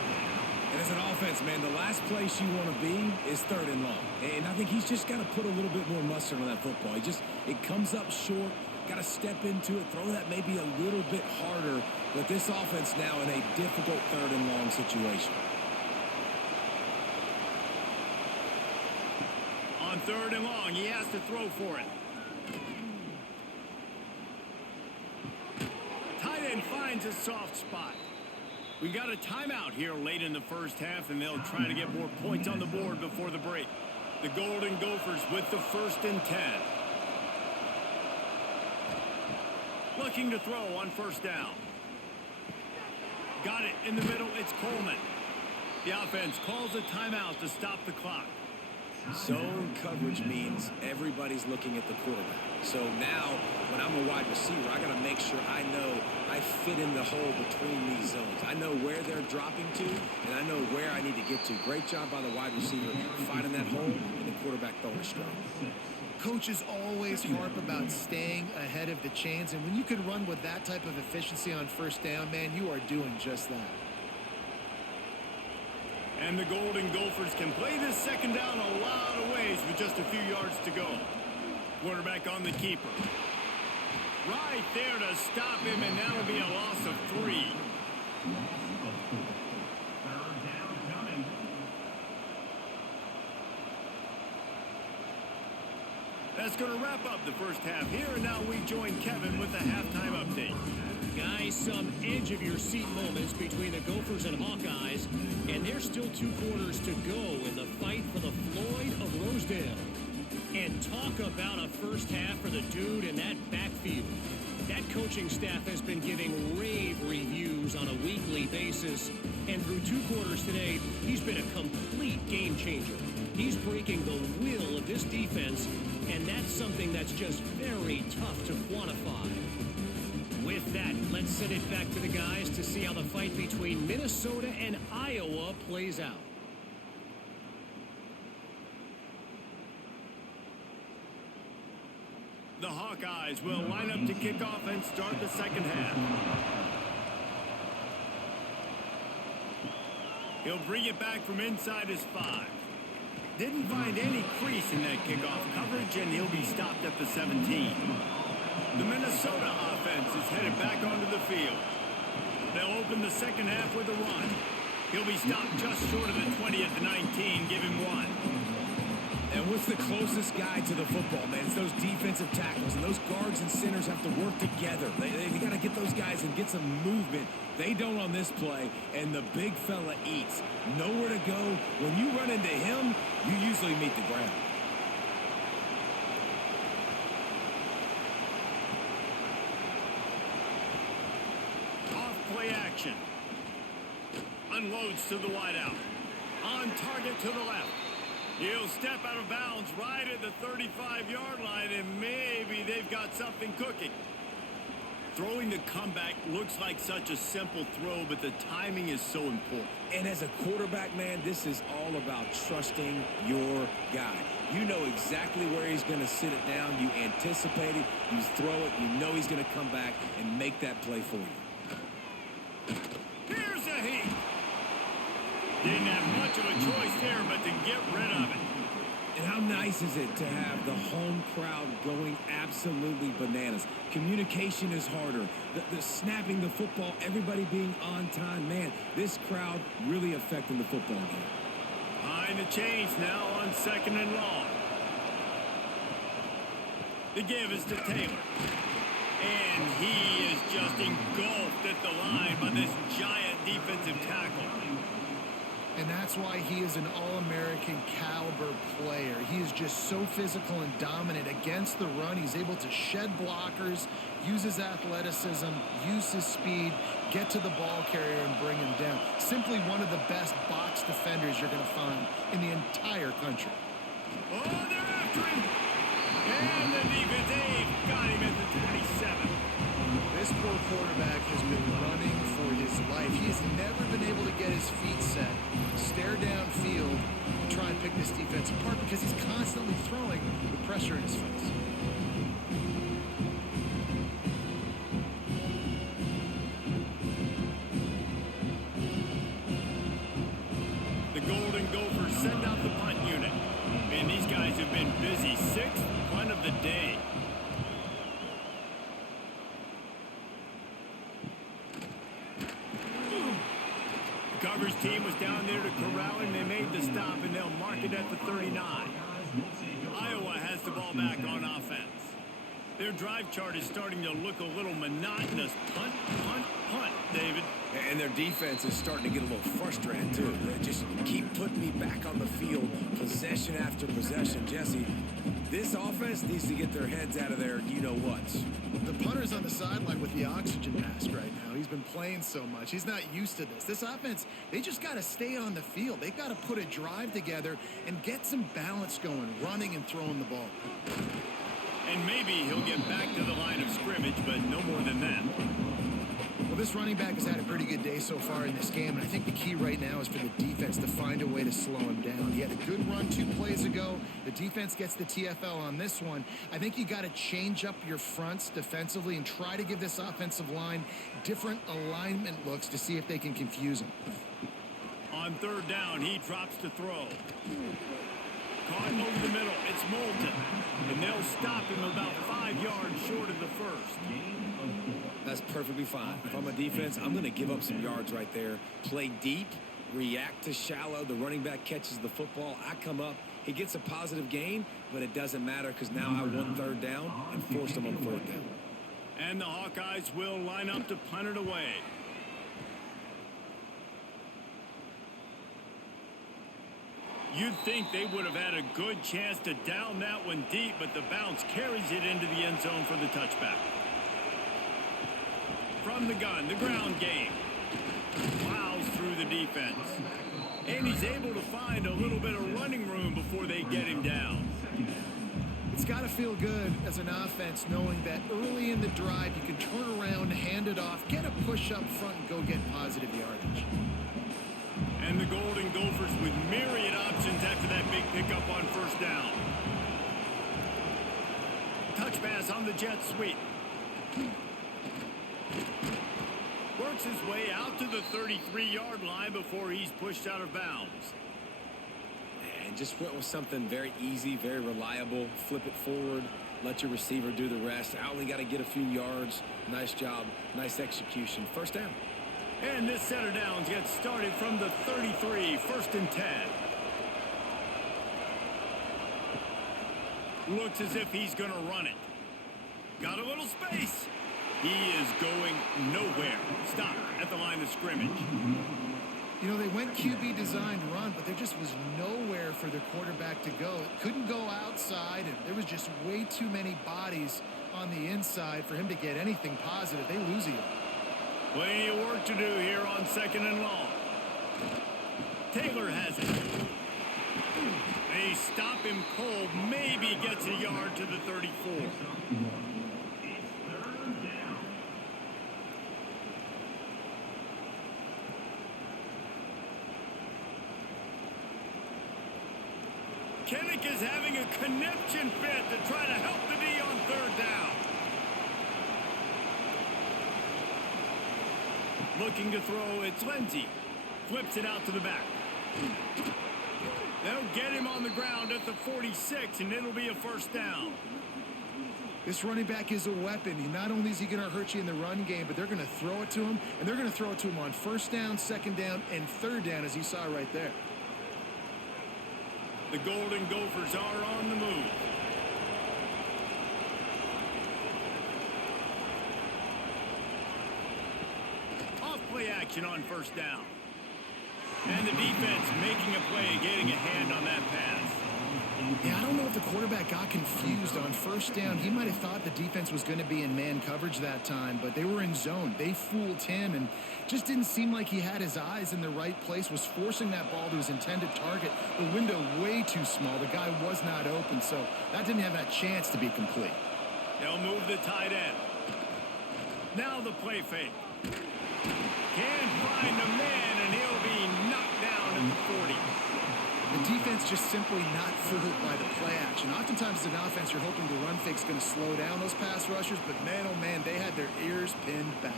And as an offense, man, the last place you want to be is 3rd and long. And I think he's just got to put a little bit more mustard on that football. It comes up short, got to step into it, throw that maybe a little bit harder. But this offense now in a difficult 3rd and long situation. On 3rd and long, he has to throw for it. Finds a soft spot. We got a timeout here late in the first half, and they'll try to get more points on the board before the break. The Golden Gophers with the 1st and 10. Looking to throw on first down. Got it in the middle. It's Coleman. The offense calls a timeout to stop the clock. Zone coverage means everybody's looking at the quarterback. So now, when I'm a wide receiver, I got to make sure I know I fit in the hole between these zones. I know where they're dropping to, and I know where I need to get to. Great job by the wide receiver finding that hole, and the quarterback throwing it strong. Coaches always harp about staying ahead of the chains, and when you can run with that type of efficiency on first down, man, you are doing just that. And the Golden Gophers can play this second down a lot of ways with just a few yards to go. Quarterback on the keeper. Right there to stop him, and that'll be a loss of 3. That's going to wrap up the first half here, and now we join Kevin with the halftime update. Guys, some edge-of-your-seat moments between the Gophers and Hawkeyes, and there's still 2 quarters to go in the fight for the Floyd of Rosedale. And talk about a first half for the dude in that backfield. That coaching staff has been giving rave reviews on a weekly basis, and through 2 quarters today, he's been a complete game changer. He's breaking the will of this defense, and that's something that's just very tough to quantify. With that, let's send it back to the guys to see how the fight between Minnesota and Iowa plays out. The Hawkeyes will line up to kick off and start the second half. He'll bring it back from inside his 5. Didn't find any crease in that kickoff coverage, and he'll be stopped at the 17. The Minnesota offense is headed back onto the field. They'll open the second half with a run. He'll be stopped just short of the 20 at the 19, give him 1. And what's the closest guy to the football, man? It's those defensive tackles, and those guards and centers have to work together. They got to get those guys and get some movement. They don't on this play, and the big fella eats. Nowhere to go. When you run into him, you usually meet the ground. Off play action. Unloads to the wideout. On target to the left. He'll step out of bounds right at the 35-yard line, and maybe they've got something cooking. Throwing the comeback looks like such a simple throw, but the timing is so important. And as a quarterback, man, this is all about trusting your guy. You know exactly where he's going to sit it down. You anticipate it. You throw it. You know he's going to come back and make that play for you. Here's a heat. Didn't have much of a choice there, but to get rid of it. And how nice is it to have the home crowd going absolutely bananas? Communication is harder. The snapping the football, everybody being on time. Man, this crowd really affecting the football game. Behind the chains now on 2nd and long. The give is to Taylor. And he is just engulfed at the line by this giant defensive tackle. And that's why he is an All-American caliber player. He is just so physical and dominant against the run. He's able to shed blockers, use his athleticism, use his speed, get to the ball carrier and bring him down. Simply one of the best box defenders you're going to find in the entire country. Oh, they're after him. And the defense got him at the 27. This poor quarterback has been running for his life. He has never been able to get his feet set, stare downfield, and try and pick this defense apart because he's constantly throwing with pressure in his face. The Golden Gophers send out the punt unit. And these guys have been busy. 6th punt of the day. Gophers team was down there to corral him. They made the stop, and they'll mark it at the 39. Iowa has the ball back on offense. Their drive chart is starting to look a little monotonous. Punt, punt, punt, David. And their defense is starting to get a little frustrated, too. They just keep putting me back on the field, possession after possession. Jesse, this offense needs to get their heads out of their you-know-whats. The punter's on the sideline with the oxygen mask right now. He's been playing so much. He's not used to this. This offense, they just got to stay on the field. They've got to put a drive together and get some balance going, running and throwing the ball. And maybe he'll get back to the line of scrimmage, but no more than that. Well, this running back has had a pretty good day so far in this game, and I think the key right now is for the defense to find a way to slow him down. He had a good run 2 plays ago. The defense gets the TFL on this one. I think you got to change up your fronts defensively and try to give this offensive line different alignment looks to see if they can confuse him. On 3rd down, he drops to throw. Caught over the middle. It's Moulton. And they'll stop him about 5 yards short of the 1st. That's perfectly fine. If I'm a defense, I'm going to give up some yards right there. Play deep, react to shallow. The running back catches the football. I come up. He gets a positive gain, but it doesn't matter because now I won 3rd down and forced him on 4th down. And the Hawkeyes will line up to punt it away. You'd think they would have had a good chance to down that one deep, but the bounce carries it into the end zone for the touchback. From the gun, the ground game. Plows through the defense. And he's able to find a little bit of running room before they get him down. It's got to feel good as an offense knowing that early in the drive you can turn around, hand it off, get a push up front, and go get positive yardage. And the Golden Gophers with myriad options after that big pickup on 1st down. touch pass on the jet sweep. Works his way out to the 33-yard line before he's pushed out of bounds. And just went with something very easy, very reliable. Flip it forward, let your receiver do the rest. I only got to get a few yards. Nice job, nice execution. First down. And this set of downs gets started from the 33, 1st and 10. Looks as if he's going to run it. Got a little space. He is going nowhere. Stop at the line of scrimmage. You know, they went QB designed run, but there just was nowhere for the quarterback to go. Couldn't go outside, and there was just way too many bodies on the inside for him to get anything positive. They lose him. Plenty of work to do here on 2nd and long. Taylor has it. They stop him cold. Maybe gets a yard to the 34. Kinnick is having a connection fit to try to help the D on 3rd down. Looking to throw, it's Lindsey. Flips it out to the back. They'll get him on the ground at the 46, and it'll be a 1st down. This running back is a weapon. Not only is he going to hurt you in the run game, but they're going to throw it to him, and they're going to throw it to him on 1st down, 2nd down, and 3rd down, as you saw right there. The Golden Gophers are on the move. Off-play action on 1st down. And the defense making a play, getting a hand on that pass. Yeah, I don't know if the quarterback got confused on 1st down. He might have thought the defense was going to be in man coverage that time, but they were in zone. They fooled him and just didn't seem like he had his eyes in the right place, was forcing that ball to his intended target. The window way too small. The guy was not open, so that didn't have that chance to be complete. They'll move the tight end. Now the play fake. Can't find a man, and he'll be knocked down at the 40. The defense just simply not fooled by the play action. Oftentimes as an offense, you're hoping the run fake's going to slow down those pass rushers, but man, oh man, they had their ears pinned back.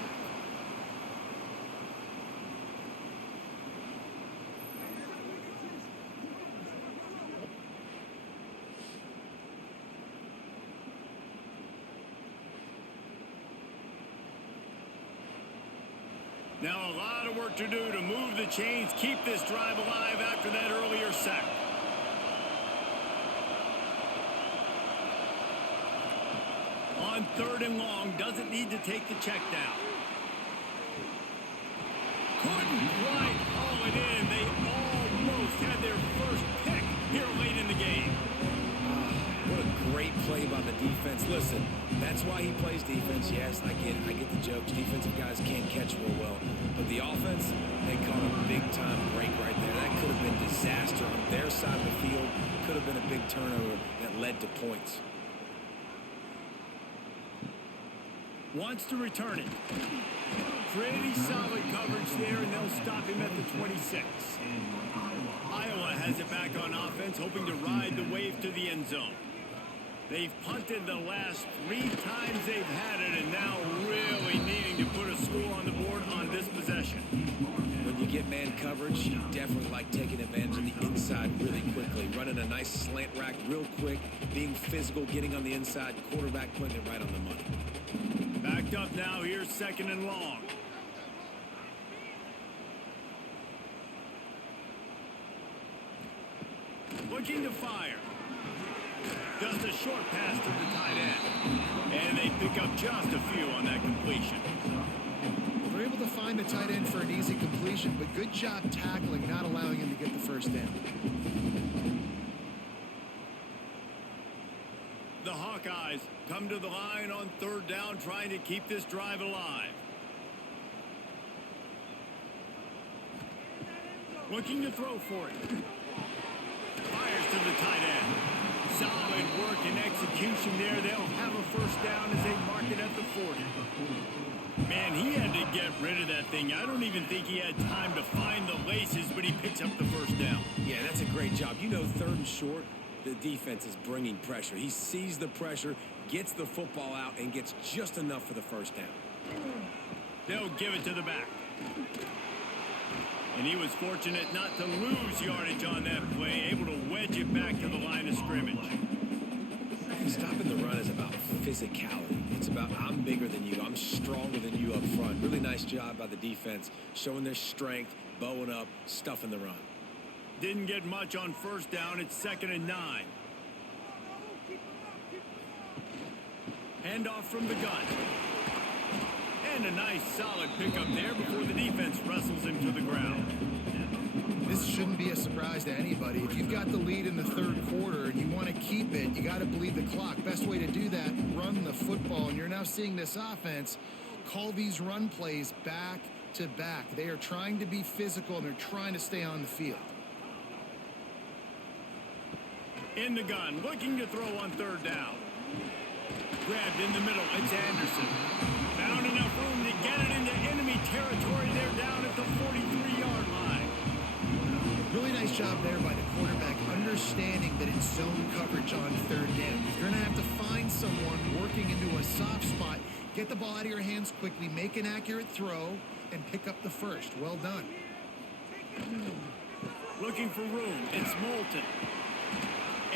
Now a lot of work to do to move the chains, keep this drive alive after that earlier sack. On 3rd and long, doesn't need to take the check down. Couldn't quite haul it in. They almost had their first pick here late in the game. What a great play by the defense. Listen, that's why he plays defense. Yes, I get the jokes. Defensive guys can't catch real well. But the offense, they caught a big-time break right there. That could have been disaster on their side of the field. Could have been a big turnover that led to points. Wants to return it. Pretty solid coverage there, and they'll stop him at the 26. Iowa has it back on offense, hoping to ride the wave to the end zone. They've punted the last 3 times they've had it, and now really needing to put a score on the board on this possession. When you get man coverage, you definitely like taking advantage of the inside really quickly. Running a nice slant rack real quick, being physical, getting on the inside, quarterback putting it right on the money. Backed up now, here's 2nd and long. Looking to fire. Just a short pass to the tight end. And they pick up just a few on that completion. They're able to find the tight end for an easy completion, but good job tackling, not allowing him to get the 1st down. The Hawkeyes come to the line on 3rd down, trying to keep this drive alive. Looking to throw for it. Fires to the tight end. Solid work and execution there. They'll have a 1st down as they mark it at the 40. Man, he had to get rid of that thing. I don't even think he had time to find the laces, but he picks up the 1st down. Yeah, that's a great job. You know, 3rd and short, the defense is bringing pressure. He sees the pressure, gets the football out, and gets just enough for the first down. They'll give it to the back. And he was fortunate not to lose yardage on that play, able to wedge it back to the line of scrimmage. Stopping the run is about physicality. It's about I'm bigger than you. I'm stronger than you up front. Really nice job by the defense, showing their strength, bowing up, stuffing the run. Didn't get much on first down. It's 2nd and 9. Handoff from the gun. And a nice solid pickup there before the defense wrestles him to the ground. This shouldn't be a surprise to anybody. If you've got the lead in the third quarter and you want to keep it, you got to bleed the clock. Best way to do that, run the football. And you're now seeing this offense call these run plays back to back. They are trying to be physical, and they're trying to stay on the field. In the gun, looking to throw on 3rd down. Grabbed in the middle, it's Anderson. Found enough room to get it into enemy territory. They're down at the 43-yard line. Really nice job there by the quarterback, understanding that it's zone coverage on 3rd down. You're going to have to find someone working into a soft spot, get the ball out of your hands quickly, make an accurate throw, and pick up the first. Well done. Looking for room, it's Moulton.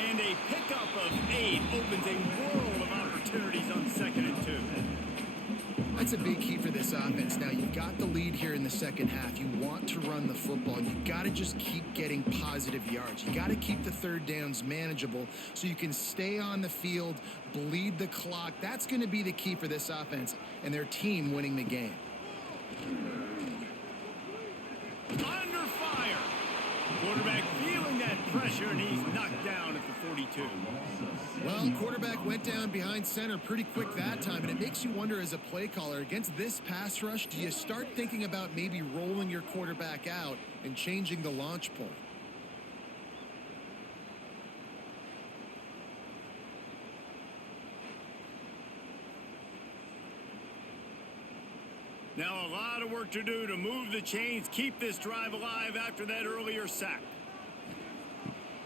And a pickup of 8 opens a world of opportunities on 2nd and 2. That's a big key for this offense. Now, you've got the lead here in the second half. You want to run the football. You've got to just keep getting positive yards. You got to keep the 3rd downs manageable so you can stay on the field, bleed the clock. That's going to be the key for this offense and their team winning the game. Under fire. Quarterback feeling that pressure, and he's knocked down at the 42. Well, quarterback went down behind center pretty quick that time, and it makes you wonder as a play caller, against this pass rush, do you start thinking about maybe rolling your quarterback out and changing the launch point? Now a lot of work to do to move the chains, keep this drive alive after that earlier sack.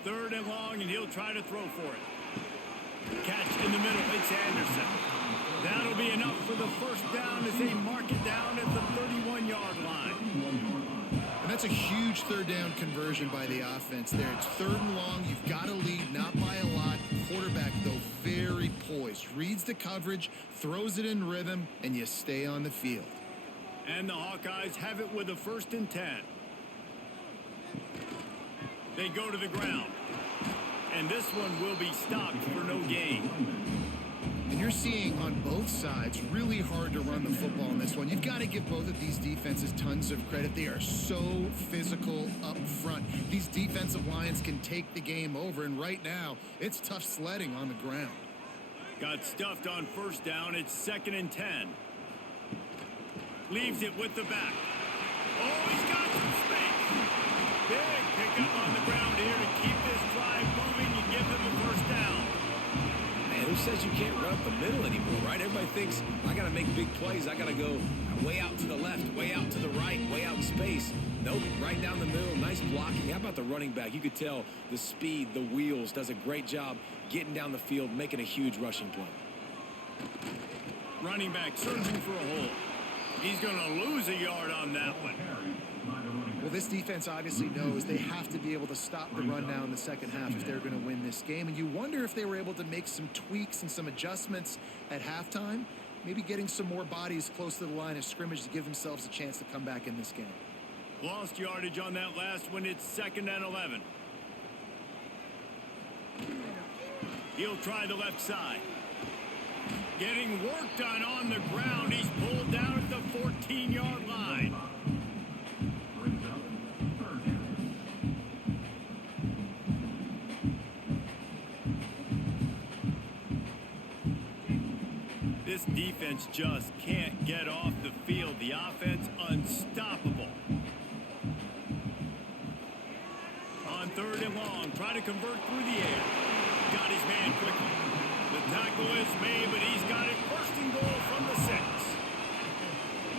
3rd and long, and he'll try to throw for it. Catch in the middle, it's Anderson. That'll be enough for the first down as they mark it down at the 31-yard line. And that's a huge 3rd down conversion by the offense there. It's 3rd and long. You've got to lead, not by a lot. Quarterback, though, very poised. Reads the coverage, throws it in rhythm, and you stay on the field. And the Hawkeyes have it with a 1st and 10. They go to the ground. And this one will be stopped for no gain. And you're seeing on both sides really hard to run the football in this one. You've got to give both of these defenses tons of credit. They are so physical up front. These defensive lines can take the game over, and right now it's tough sledding on the ground. Got stuffed on 1st down. It's 2nd and 10. Leaves it with the back. Oh, he's got some space. Big pickup on the ground here to keep this drive moving and give them a 1st down. Man, who says you can't run up the middle anymore, right? Everybody thinks I got to make big plays. I got to go way out to the left, way out to the right, way out in space. Nope, right down the middle. Nice blocking. How about the running back? You could tell the speed, the wheels, does a great job getting down the field, making a huge rushing play. Running back searching for a hole. He's going to lose a yard on that one. Well, this defense obviously knows they have to be able to stop the run now in the second half if they're going to win this game. And you wonder if they were able to make some tweaks and some adjustments at halftime, maybe getting some more bodies close to the line of scrimmage to give themselves a chance to come back in this game. Lost yardage on that last one. It's 2nd and 11. He'll try the left side. Getting work done on the ground. He's pulled down at the 14-yard line. This defense just can't get off the field. The offense unstoppable. On 3rd and long, try to convert through the air. Got his man quickly. The tackle is made, but he's got it 1st and goal from the 6.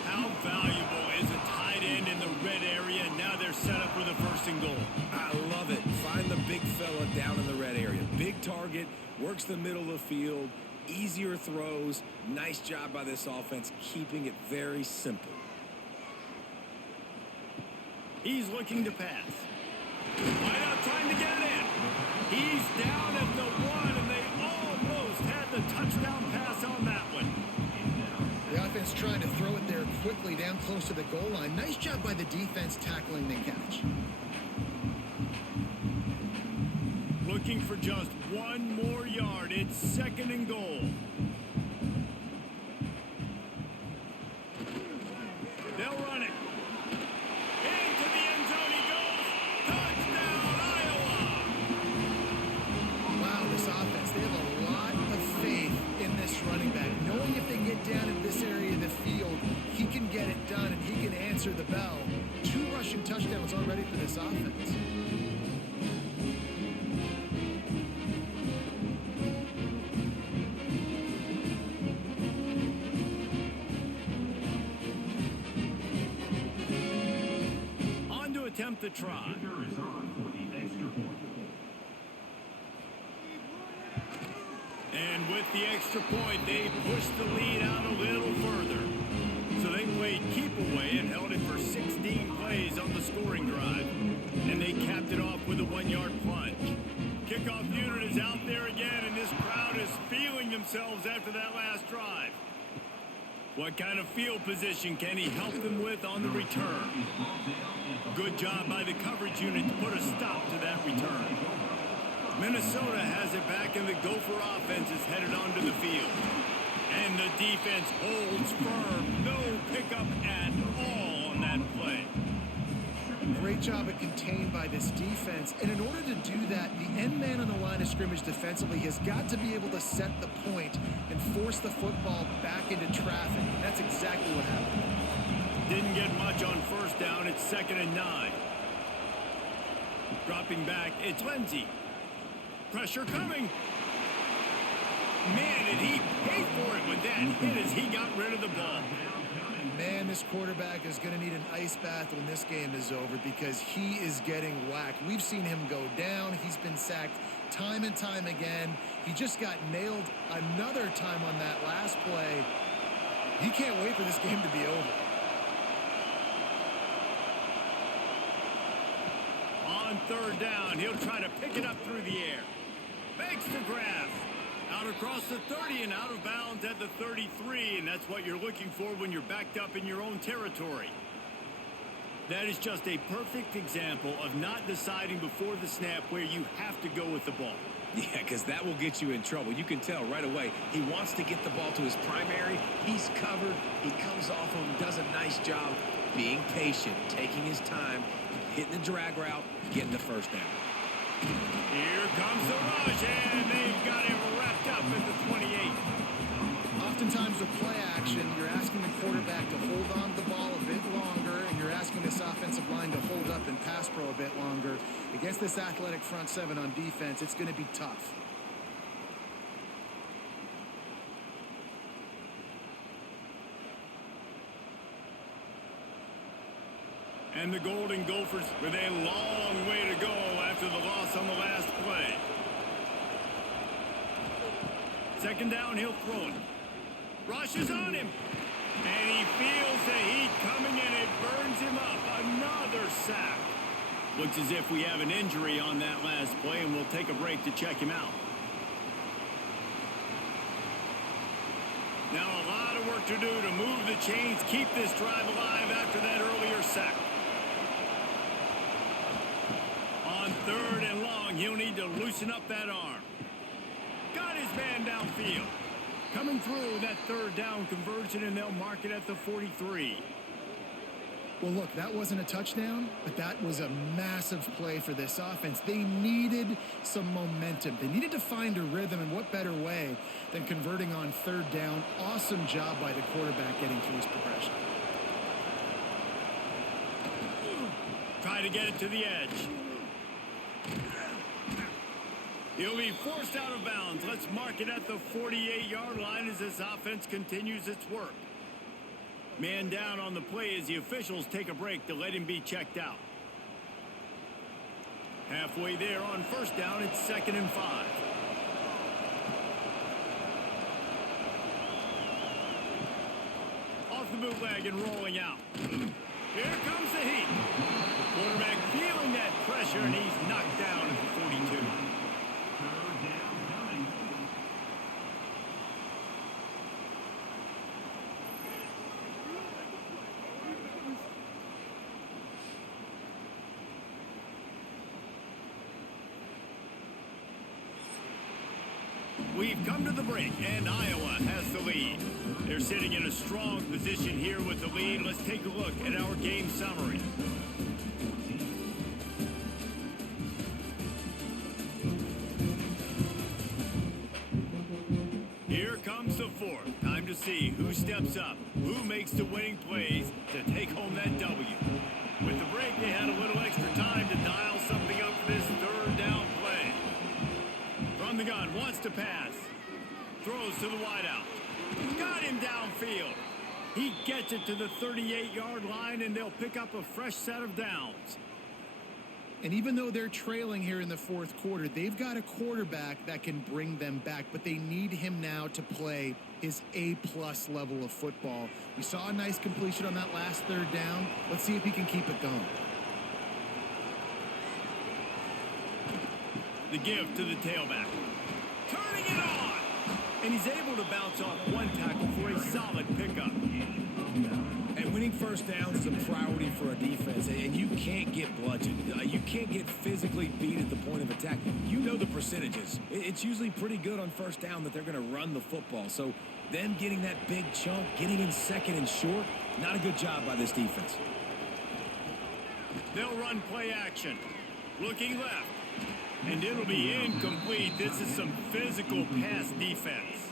How valuable is a tight end in the red area? Now they're set up with a 1st and goal. I love it. Find the big fella down in the red area. Big target, works the middle of the field, easier throws. Nice job by this offense, keeping it very simple. He's looking to pass. Right out, trying to get it in. He's down at the 1, and they almost had the touchdown pass on that one. The offense trying to throw it there quickly down close to the goal line. Nice job by the defense tackling the catch. Looking for just 1 more yard. It's 2nd and goal. They'll run it. Into the end zone he goes. Touchdown, Iowa! Wow, this offense, they have a lot of faith in this running back. Knowing if they get down in this area of the field, he can get it done and he can answer the bell. 2 rushing touchdowns already for this offense. Attempt the try. And with the extra point, they pushed the lead out a little further. So they played keep away and held it for 16 plays on the scoring drive. And they capped it off with a 1-yard plunge. Kickoff unit is out there again, and this crowd is feeling themselves after that last drive. What kind of field position can he help them with on the return? Good job by the coverage unit to put a stop to that return. Minnesota has it back, and the Gopher offense is headed onto the field. And the defense holds firm. No pickup at all on that play. Great job at contained by this defense. And in order to do that, the end man on the line of scrimmage defensively has got to be able to set the point and force the football back into traffic. And that's exactly what happened. Didn't get much on 1st down. It's 2nd and 9. Dropping back, it's Lindsey. Pressure coming. Man, did he pay for it with that hit as he got rid of the ball. Man, this quarterback is going to need an ice bath when this game is over because he is getting whacked. We've seen him go down. He's been sacked time and time again. He just got nailed another time on that last play. He can't wait for this game to be over. On 3rd down, he'll try to pick it up through the air. Makes the grab. Out across the 30 and out of bounds at the 33, and that's what you're looking for when you're backed up in your own territory. That is just a perfect example of not deciding before the snap where you have to go with the ball. Yeah, because that will get you in trouble. You can tell right away he wants to get the ball to his primary. He's covered. He comes off him, does a nice job being patient, taking his time, hitting the drag route, getting the 1st down. Here comes the rush, and they've got him wrapped up at the 28. Oftentimes with play action, you're asking the quarterback to hold on to the ball a bit longer, and you're asking this offensive line to hold up and pass pro a bit longer. Against this athletic front 7 on defense, it's going to be tough. And the Golden Gophers with a long way to go after the loss on the last play. 2nd down, he'll throw it. Rush is on him. And he feels the heat coming, and it burns him up. Another sack. Looks as if we have an injury on that last play, and we'll take a break to check him out. Now a lot of work to do to move the chains, keep this drive alive after that earlier sack. On 3rd and long, he'll need to loosen up that arm. Got his man downfield. Coming through that 3rd down conversion, and they'll mark it at the 43. Well, look, that wasn't a touchdown, but that was a massive play for this offense. They needed some momentum. They needed to find a rhythm, and what better way than converting on 3rd down. Awesome job by the quarterback getting through his progression. Try to get it to the edge. He'll be forced out of bounds. Let's mark it at the 48-yard line as this offense continues its work. Man down on the play as the officials take a break to let him be checked out. Halfway there on first down, it's 2nd and 5. Off the bootleg and rolling out. Here comes the heat. Quarterback feeling that pressure, and he's knocked down at the 42. We've come to the break, and Iowa has the lead. They're sitting in a strong position here with the lead. Let's take a look at our game summary. Here comes the fourth. Time to see who steps up, who makes the winning plays to take home that W. With the break, they had a little extra time to dial something up for this 3rd down play. From the gun, wants to pass. Throws to the wideout. Got him downfield. He gets it to the 38-yard line, and they'll pick up a fresh set of downs. And even though they're trailing here in the 4th quarter, they've got a quarterback that can bring them back, but they need him now to play his A-plus level of football. We saw a nice completion on that last 3rd down. Let's see if he can keep it going. The give to the tailback. Turning it on! And he's able to bounce off one tackle for a solid pickup. And winning first downs is a priority for a defense, and you can't get bludgeoned. You can't get physically beat at the point of attack. You know the percentages. It's usually pretty good on first down that they're going to run the football. So them getting that big chunk, getting in 2nd and short, not a good job by this defense. They'll run play action. Looking left. And it'll be incomplete. This is some physical pass defense.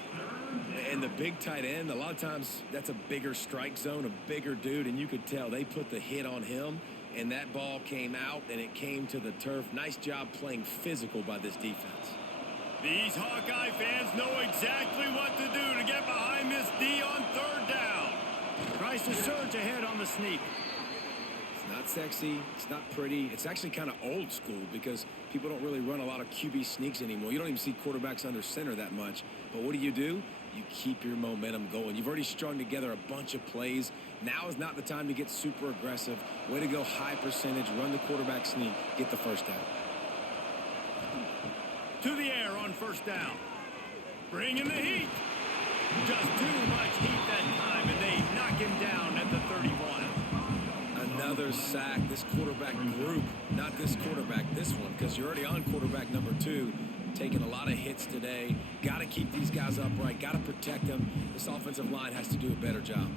And the big tight end, a lot of times that's a bigger strike zone, a bigger dude, and you could tell they put the hit on him, and that ball came out, and it came to the turf. Nice job playing physical by this defense. These Hawkeye fans know exactly what to do to get behind this D on 3rd down. Tries to surge ahead on the sneak. It's not sexy. It's not pretty. It's actually kind of old school because people don't really run a lot of QB sneaks anymore. You don't even see quarterbacks under center that much. But what do? You keep your momentum going. You've already strung together a bunch of plays. Now is not the time to get super aggressive. Way to go high percentage. Run the quarterback sneak. Get the first down. To the air on first down. Bringing the heat. Just too much heat that time, and they knock him down at the 31. Another sack. This quarterback group, not this quarterback, this one, because you're already on quarterback number 2. Taking a lot of hits today. Got to keep these guys upright. Got to protect them. This offensive line has to do a better job.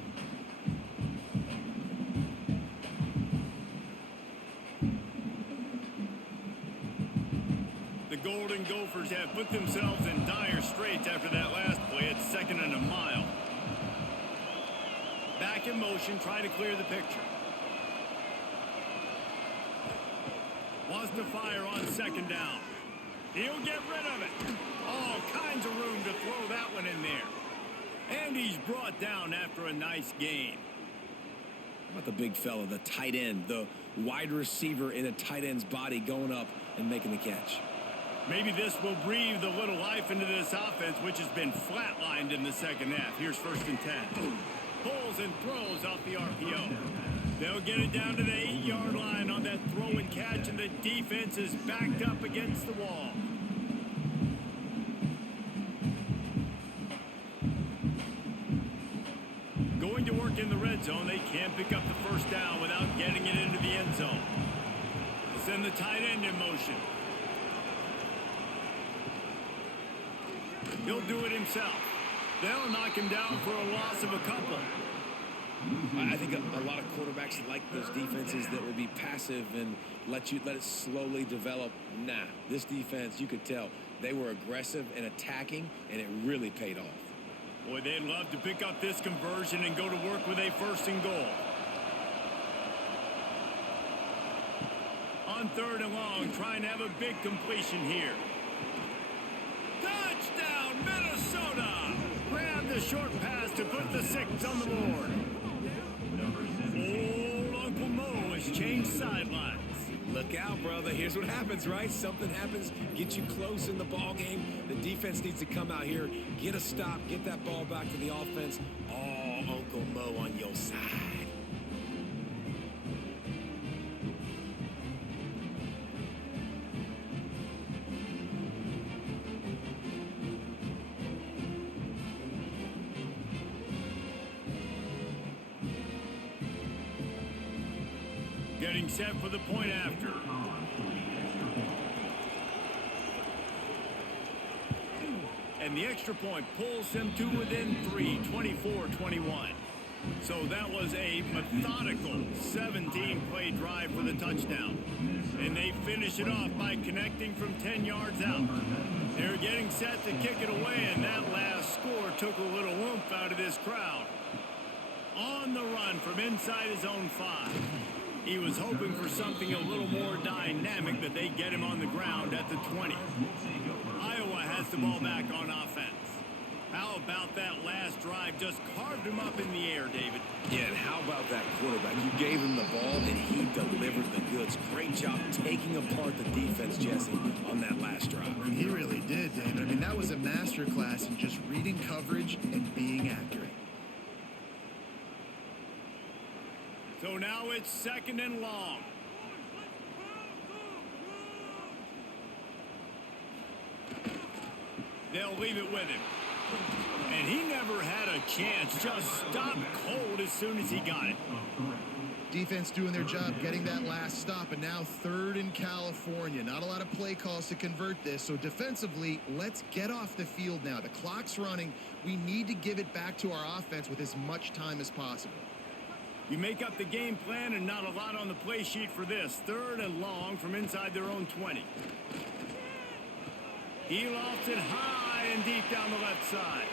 The Golden Gophers have put themselves in dire straits after that last play at 2nd and a mile. Back in motion, trying to clear the picture. Wants to fire on 2nd down. He'll get rid of it. All kinds of room to throw that one in there. And he's brought down after a nice gain. How about the big fella, the tight end, the wide receiver in a tight end's body going up and making the catch? Maybe this will breathe a little life into this offense, which has been flatlined in the 2nd half. Here's 1st and 10. Pulls and throws off the RPO. They'll get it down to the 8-yard line on that throw and catch, and the defense is backed up against the wall. Going to work in the red zone. They can't pick up the first down without getting it into the end zone. They'll send the tight end in motion. He'll do it himself. They'll knock him down for a loss of a couple. I think a lot of quarterbacks like those defenses that will be passive and let it slowly develop. Nah, this defense, you could tell, they were aggressive and attacking, and it really paid off. Boy, they'd love to pick up this conversion and go to work with a 1st and goal. On 3rd and long, trying to have a big completion here. Touchdown, Minnesota! Grab the short pass to put the 6 on the board. Old Uncle Mo has changed sidelines. Look out, brother. Here's what happens, right? Something happens, get you close in the ball game. The defense needs to come out here, get a stop, get that ball back to the offense. Oh, Uncle Mo on your side. Getting set for the point after. And the extra point pulls them to within 3, 24-21. So that was a methodical 17-play drive for the touchdown. And they finish it off by connecting from 10 yards out. They're getting set to kick it away, and that last score took a little oomph out of this crowd. On the run from inside his own 5. He was hoping for something a little more dynamic, but they get him on the ground at the 20. Iowa has the ball back on offense. How about that last drive? Just carved him up in the air, David. Yeah, and how about that quarterback? You gave him the ball, and he delivered the goods. Great job taking apart the defense, Jesse, on that last drive. He really did, David. I mean, that was a masterclass in just reading coverage and being accurate. So now it's 2nd and long. They'll leave it with him. And he never had a chance. Just stopped cold as soon as he got it. Defense doing their job, getting that last stop, and now 3rd in California. Not a lot of play calls to convert this, so defensively, let's get off the field now. The clock's running. We need to give it back to our offense with as much time as possible. You make up the game plan and not a lot on the play sheet for this. 3rd and long from inside their own 20. He lofts it high and deep down the left side.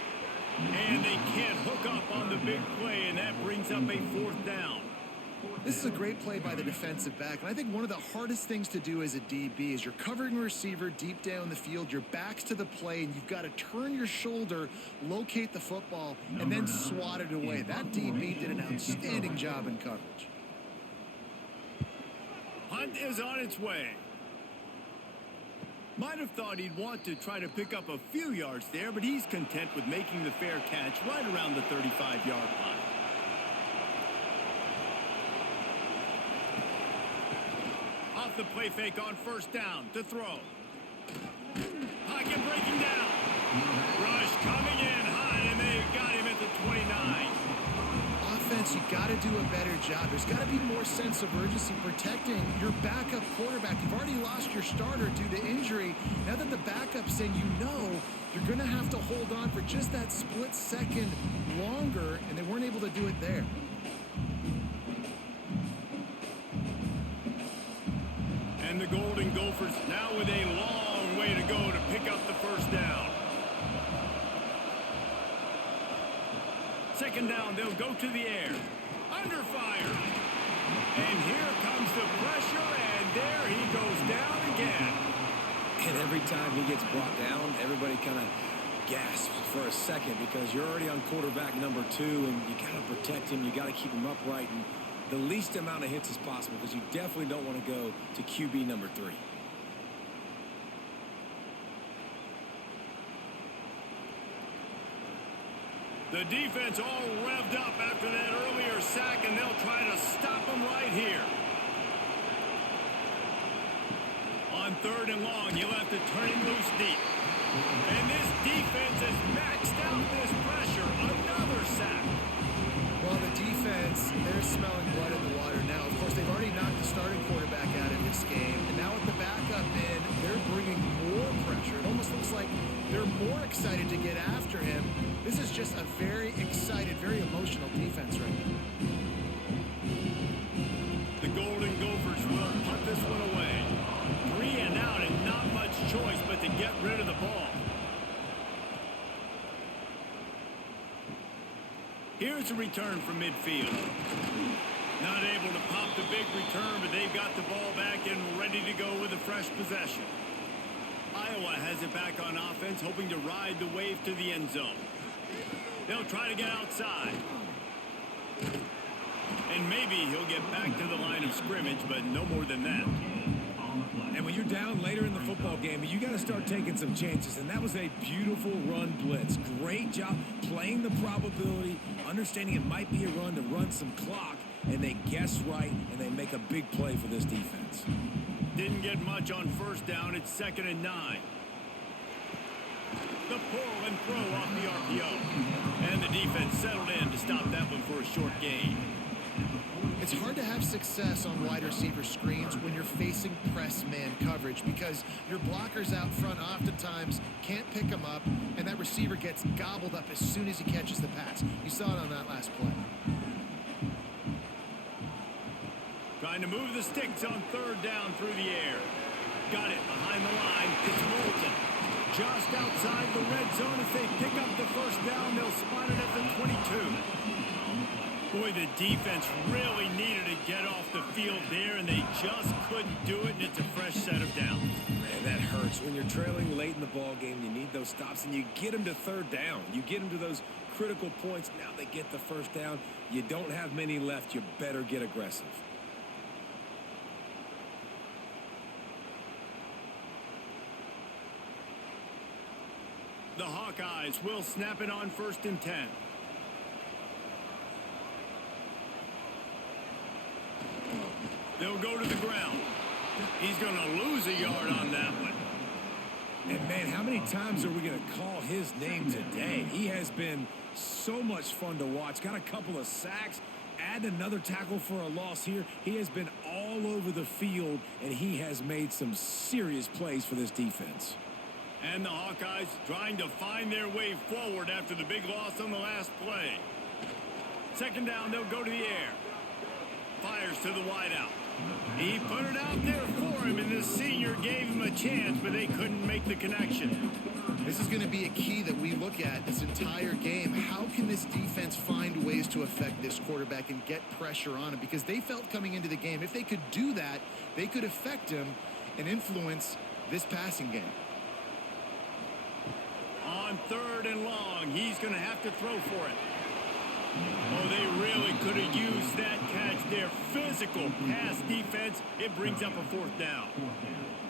And they can't hook up on the big play, and that brings up a 4th down. This is a great play by the defensive back, and I think one of the hardest things to do as a DB is you're covering a receiver deep down the field, your back's to the play, and you've got to turn your shoulder, locate the football, and then swat it away. That DB did an outstanding job in coverage. Hunt is on its way. Might have thought he'd want to try to pick up a few yards there, but he's content with making the fair catch right around the 35-yard line. Off the play fake on 1st down to throw. Pocket breaking down. Rush coming in hot, and they got him at the 29. Offense, you got to do a better job. There's got to be more sense of urgency protecting your backup quarterback. You've already lost your starter due to injury. Now that the backup's in, you know you're going to have to hold on for just that split second longer, and they weren't able to do it there. And the Golden Gophers now with a long way to go to pick up the 1st down. 2nd down, they'll go to the air. Under fire. And here comes the pressure, and there he goes down again. And every time he gets brought down, everybody kind of gasps for a second because you're already on quarterback number 2, and you got to protect him. You got to keep him upright and the least amount of hits as possible because you definitely don't want to go to QB number 3. The defense all revved up after that earlier sack, and they'll try to stop him right here. On 3rd and long, you'll have to turn him loose deep. And this defense has maxed out this pressure. Another sack. Well, the defense, they're smelling blood in the water now. Of course, they've already knocked the starting quarterback out of this game. And now with the backup in, they're bringing more pressure. It almost looks like they're more excited to get after him. This is just a very excited, very emotional defense right now. The Golden Gophers will punt this one away. 3 and out, and not much choice but to get rid of the ball. Here's a return from midfield. Not able to pop the big return, but they've got the ball back and ready to go with a fresh possession. Iowa has it back on offense, hoping to ride the wave to the end zone. They'll try to get outside. And maybe he'll get back to the line of scrimmage, but no more than that. And when you're down later in the football game, you got to start taking some chances. And that was a beautiful run blitz. Great job playing the probability, understanding it might be a run to run some clock, and they guess right, and they make a big play for this defense. Didn't get much on first down. It's 2nd and 9. The pull and throw off the RPO. And the defense settled in to stop that one for a short gain. It's hard to have success on wide receiver screens when you're facing press man coverage because your blockers out front oftentimes can't pick them up, and that receiver gets gobbled up as soon as he catches the pass. You saw it on that last play. Trying to move the sticks on 3rd down through the air. Got it behind the line. It's Moulton. Just outside the red zone as they pick up the first down. They'll spot it at the 22. Boy, the defense really needed to get off the field there, and they just couldn't do it, and it's a fresh set of downs. Man, that hurts. When you're trailing late in the ball game, you need those stops, and you get them to 3rd down. You get them to those critical points. Now they get the first down. You don't have many left. You better get aggressive. The Hawkeyes will snap it on 1st and 10. They'll go to the ground. He's going to lose a yard on that one. And, man, how many times are we going to call his name today? He has been so much fun to watch. Got a couple of sacks. Add another tackle for a loss here. He has been all over the field, and he has made some serious plays for this defense. And the Hawkeyes trying to find their way forward after the big loss on the last play. 2nd down, they'll go to the air. Fires to the wideout. He put it out there for him, and the senior gave him a chance, but they couldn't make the connection. This is going to be a key that we look at this entire game. How can this defense find ways to affect this quarterback and get pressure on him? Because they felt coming into the game, if they could do that, they could affect him and influence this passing game. On 3rd and long, he's going to have to throw for it. Oh, they really could have used that catch. Their physical pass defense, it brings up a 4th down.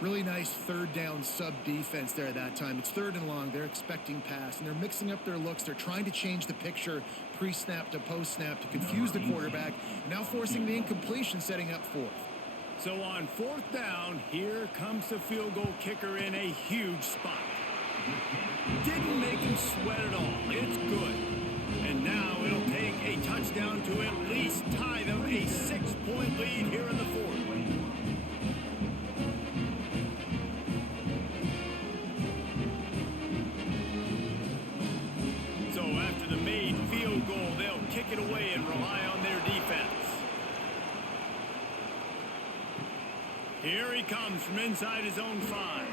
Really nice 3rd down sub defense there at that time. It's 3rd and long. They're expecting pass, and they're mixing up their looks. They're trying to change the picture pre-snap to post-snap to confuse the quarterback, and now forcing the incompletion, setting up 4th. So on 4th down, here comes the field goal kicker in a huge spot. Didn't make him sweat at all. It's good. And now it'll take a touchdown to at least tie them a 6-point lead here in the 4th. So after the made field goal, they'll kick it away and rely on their defense. Here he comes from inside his own 5.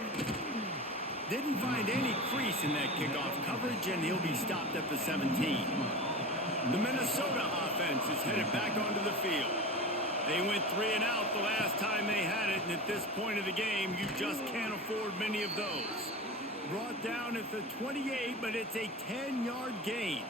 Didn't find any crease in that kickoff coverage, and he'll be stopped at the 17. The Minnesota offense is headed back onto the field. They went 3 and out the last time they had it, and at this point of the game, you just can't afford many of those. Brought down at the 28, but it's a 10-yard gain.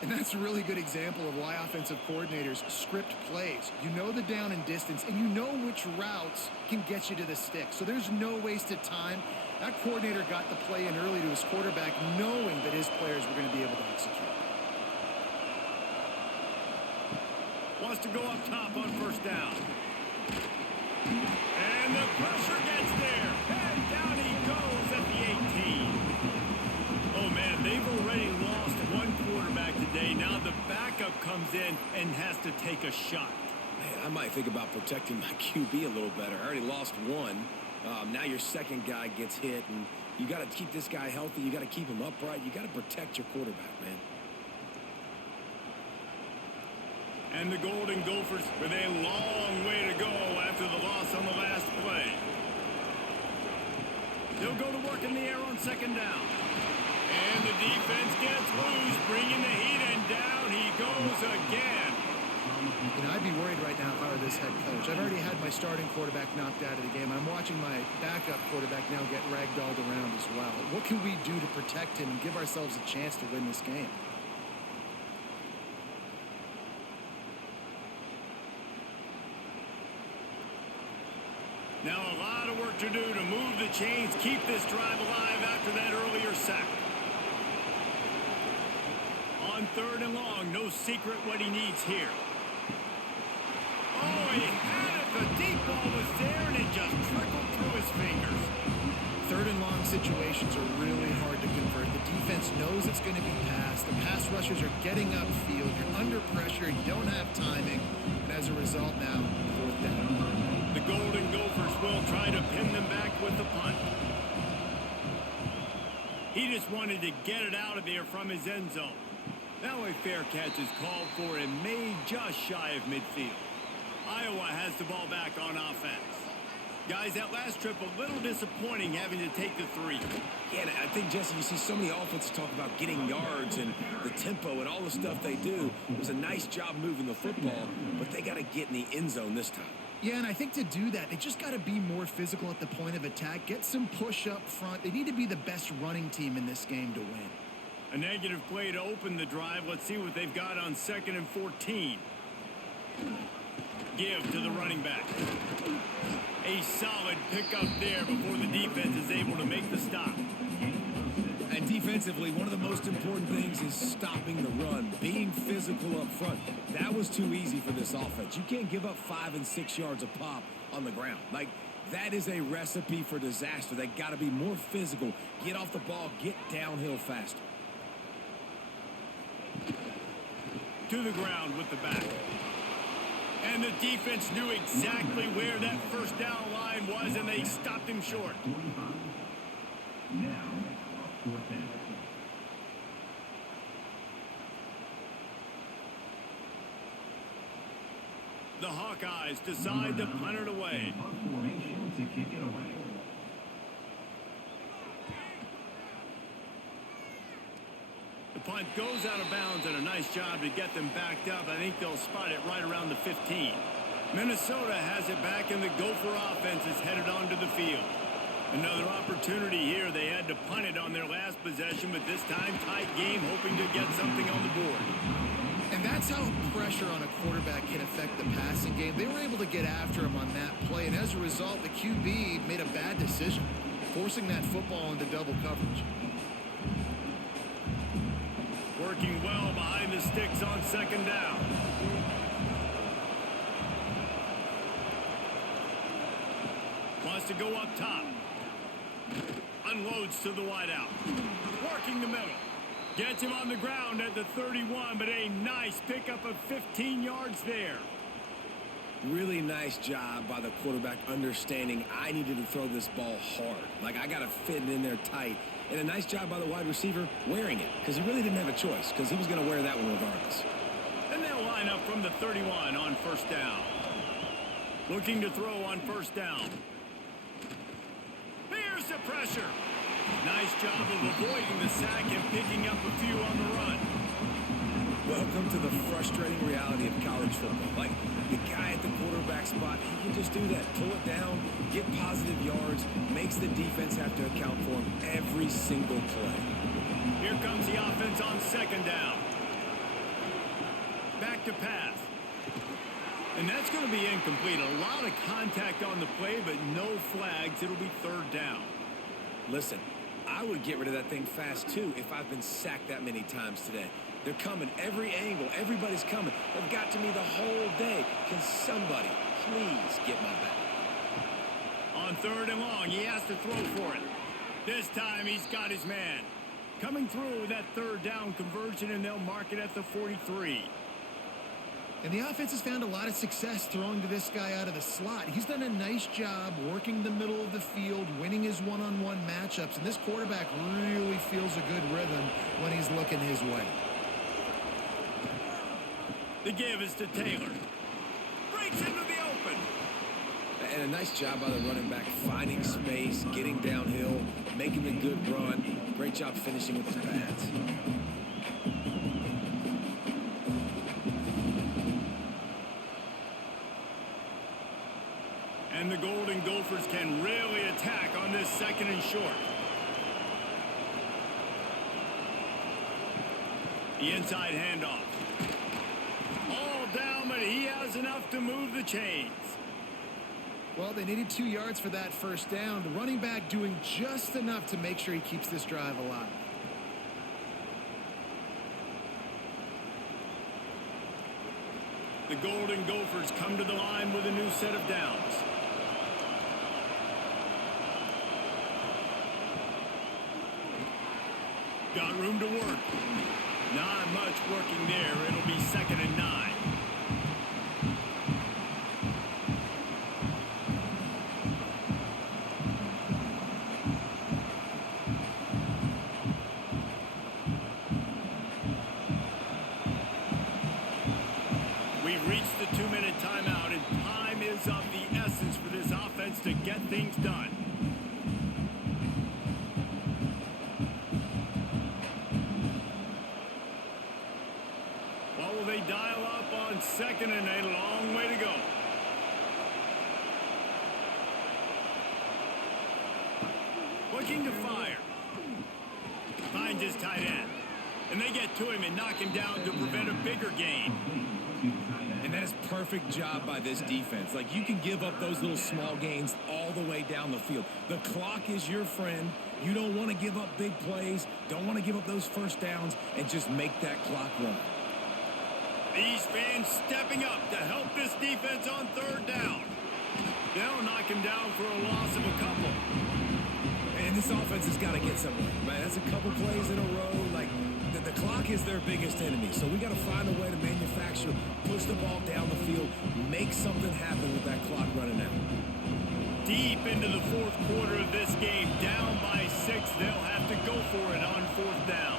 And that's a really good example of why offensive coordinators script plays. You know the down and distance, and you know which routes can get you to the stick. So there's no wasted time. That coordinator got the play in early to his quarterback, knowing that his players were going to be able to execute. Wants to go up top on 1st down. And the pressure gets there. And down he goes at the 18. Oh, man, they've already lost one quarterback today. Now the backup comes in and has to take a shot. Man, I might think about protecting my QB a little better. I already lost one. Now your second guy gets hit, and you got to keep this guy healthy. You got to keep him upright. You got to protect your quarterback, man. And the Golden Gophers with a long way to go after the loss on the last play. They'll go to work in the air on 2nd down. And the defense gets loose, bringing the heat, and down he goes again. You know, I'd be worried right now if I were this head coach. I've already had my starting quarterback knocked out of the game. I'm watching my backup quarterback now get ragdolled around as well. What can we do to protect him and give ourselves a chance to win this game? Now a lot of work to do to move the chains, keep this drive alive after that earlier sack. On 3rd and long, no secret what he needs here. Oh, he had it. The deep ball was there, and it just trickled through his fingers. 3rd and long situations are really hard to convert. The defense knows it's going to be passed. The pass rushers are getting upfield. You're under pressure. You don't have timing. And as a result now, 4th down. The Golden Gophers will try to pin them back with the punt. He just wanted to get it out of there from his end zone. Now a fair catch is called for and made just shy of midfield. Iowa has the ball back on offense. Guys, that last trip a little disappointing having to take the 3. Yeah, and I think, Jesse, you see so many offenses talk about getting yards and the tempo and all the stuff they do. It was a nice job moving the football, but they got to get in the end zone this time. Yeah, and I think to do that, they just got to be more physical at the point of attack. Get some push up front. They need to be the best running team in this game to win. A negative play to open the drive. Let's see what they've got on 2nd and 14. Give to the running back. A solid pickup there before the defense is able to make the stop. And defensively, one of the most important things is stopping the run, being physical up front. That was too easy for this offense. You can't give up 5 and 6 yards a pop on the ground. Like, that is a recipe for disaster. They got to be more physical, get off the ball, get downhill faster. To the ground with the back. And the defense knew exactly where that 1st down line was, and they stopped him short. The Hawkeyes decide to punt it away. The punt goes out of bounds, and a nice job to get them backed up. I think they'll spot it right around the 15. Minnesota has it back, and the Gopher offense is headed onto the field. Another opportunity here. They had to punt it on their last possession, but this time tight game, hoping to get something on the board. And that's how pressure on a quarterback can affect the passing game. They were able to get after him on that play, and as a result, the QB made a bad decision, forcing that football into double coverage. Working well behind the sticks on 2nd down. Wants to go up top. Unloads to the wideout. Working the middle. Gets him on the ground at the 31, but a nice pickup of 15 yards there. Really nice job by the quarterback understanding I needed to throw this ball hard. Like, I got to fit it in there tight. And a nice job by the wide receiver wearing it, because he really didn't have a choice, because he was going to wear that one regardless. And they'll line up from the 31 on 1st down. Looking to throw on 1st down. Here's the pressure. Nice job of avoiding the sack and picking up a few on the run. Welcome to the frustrating reality of college football. Like, the guy at the quarterback spot, he can just do that. Pull it down, get positive yards, makes the defense have to account for him every single play. Here comes the offense on 2nd down. Back to pass. And that's going to be incomplete. A lot of contact on the play, but no flags. It'll be 3rd down. Listen, I would get rid of that thing fast, too, if I've been sacked that many times today. They're coming every angle. Everybody's coming. They've got to me the whole day. Can somebody please get my back? On 3rd and long, he has to throw for it. This time, he's got his man. Coming through with that 3rd down conversion, and they'll mark it at the 43. And the offense has found a lot of success throwing to this guy out of the slot. He's done a nice job working the middle of the field, winning his one-on-one matchups, and this quarterback really feels a good rhythm when he's looking his way. The give is to Taylor. Breaks into the open. And a nice job by the running back, finding space, getting downhill, making a good run. Great job finishing with his pads. And the Golden Gophers can really attack on this 2nd and short. The inside handoff. All down, but he has enough to move the chains. Well, they needed 2 yards for that first down. The running back doing just enough to make sure he keeps this drive alive. The Golden Gophers come to the line with a new set of downs. Got room to work. Not much working there. It'll be 2nd and 9. We've reached the 2-minute timeout, and time is of the essence for this offense to get things done. What will they dial up on 2nd and 8? A long way to go. Looking to fire. Finds his tight end. And they get to him and knock him down to prevent a bigger gain. And that is perfect job by this defense. Like, you can give up those little small gains all the way down the field. The clock is your friend. You don't want to give up big plays. Don't want to give up those first downs and just make that clock run. These fans stepping up to help this defense on 3rd down. They'll knock him down for a loss of a couple. And this offense has got to get somewhere, man. That's a couple plays in a row. Like, the clock is their biggest enemy. So we got to find a way to manufacture, push the ball down the field, make something happen with that clock running out. Deep into the 4th quarter of this game, down by 6, they'll have to go for it on 4th down.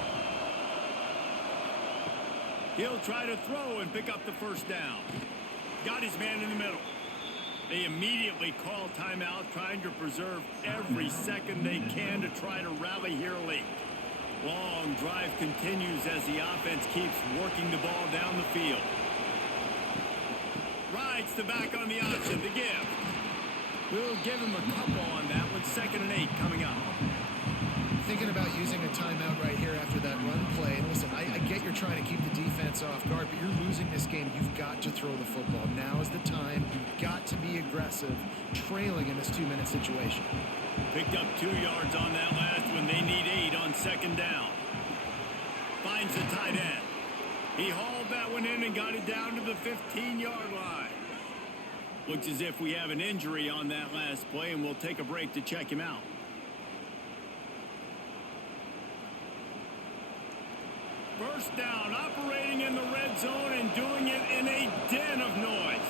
He'll try to throw and pick up the first down. Got his man in the middle. They immediately call timeout, trying to preserve every second they can to try to rally here late. Long drive continues as the offense keeps working the ball down the field. Rides the back on the option to give. We'll give him a couple on that one. 2nd and 8 coming up. Thinking about using a timeout right here after that run play. And listen, I get you're trying to keep the defense off guard, but you're losing this game. You've got to throw the football. Now is the time. You've got to be aggressive, trailing in this 2-minute situation. Picked up 2 yards on that last one. They need 8 on 2nd down. Finds the tight end. He hauled that one in and got it down to the 15-yard line. Looks as if we have an injury on that last play, and we'll take a break to check him out. First down, operating in the red zone and doing it in a den of noise.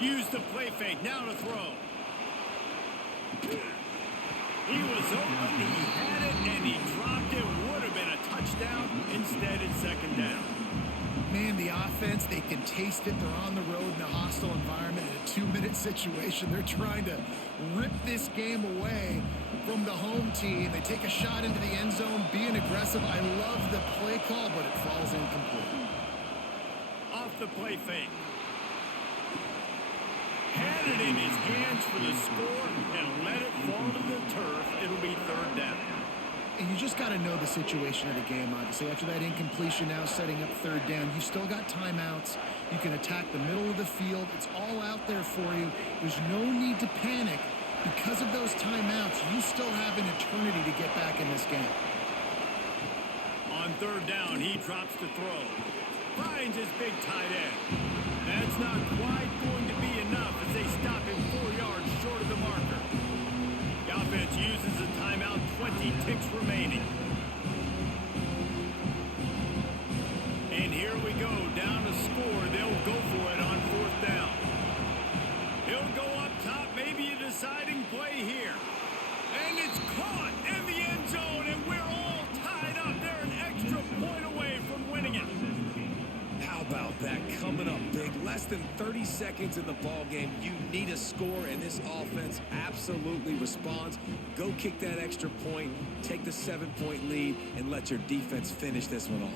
Use the play fake, now to throw. He was open, he had it, and he dropped it. Would have been a touchdown. Instead, it's 2nd down. Man, the offense, they can taste it. They're on the road in a hostile environment in a 2-minute situation. They're trying to rip this game away from the home team. They take a shot into the end zone, being aggressive. I love the play call, but it falls incomplete. Off the play fake. Had it in his hands for the score and let it fall to the turf. It'll be 3rd down. And you just got to know the situation of the game, obviously. After that incompletion, now setting up 3rd down, you still got timeouts. You can attack the middle of the field. It's all out there for you. There's no need to panic. Because of those timeouts, you still have an eternity to get back in this game. On 3rd down, he drops to throw. Finds his big tight end. That's not quite going to be enough as they stop him 4 yards short of the marker. The offense uses a timeout, 20 ticks remaining. And here we go, down a score. They'll go for it on 4th down. He'll go up top, maybe a deciding play here. And it's caught in the end zone, and we're all tied up. They're an extra point away from winning it. How about that? Coming up big. Less than 30 seconds in the ball game. You need a score, and this offense absolutely responds. Go kick that extra point, take the 7-point lead, and let your defense finish this one off.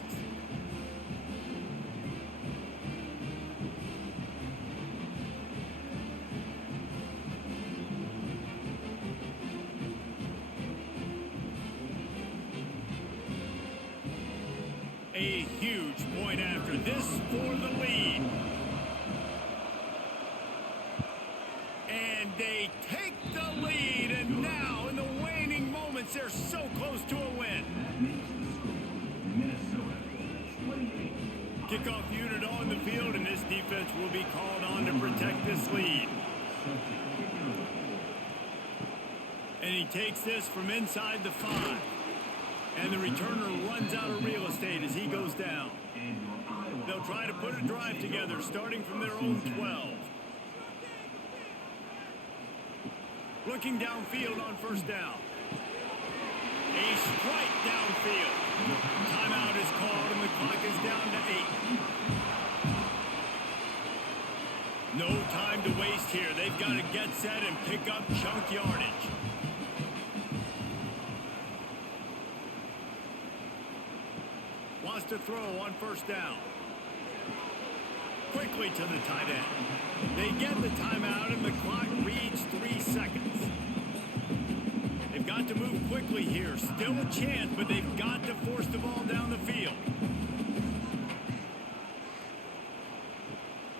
A huge point after this for the lead. they take the lead, and now in the waning moments, they're so close to a win. Kickoff unit on the field, and this defense will be called on to protect this lead. And he takes this from inside the 5. And the returner runs out of real estate as he goes down. They'll try to put a drive together, starting from their own 12. Looking downfield on first down. A strike downfield. Timeout is called, and the clock is down to 8. No time to waste here. They've got to get set and pick up chunk yardage. Wants to throw on first down. Quickly to the tight end. They get the timeout, and the clock reads 3 seconds. They've got to move quickly here. Still a chance, but they've got to force the ball down the field.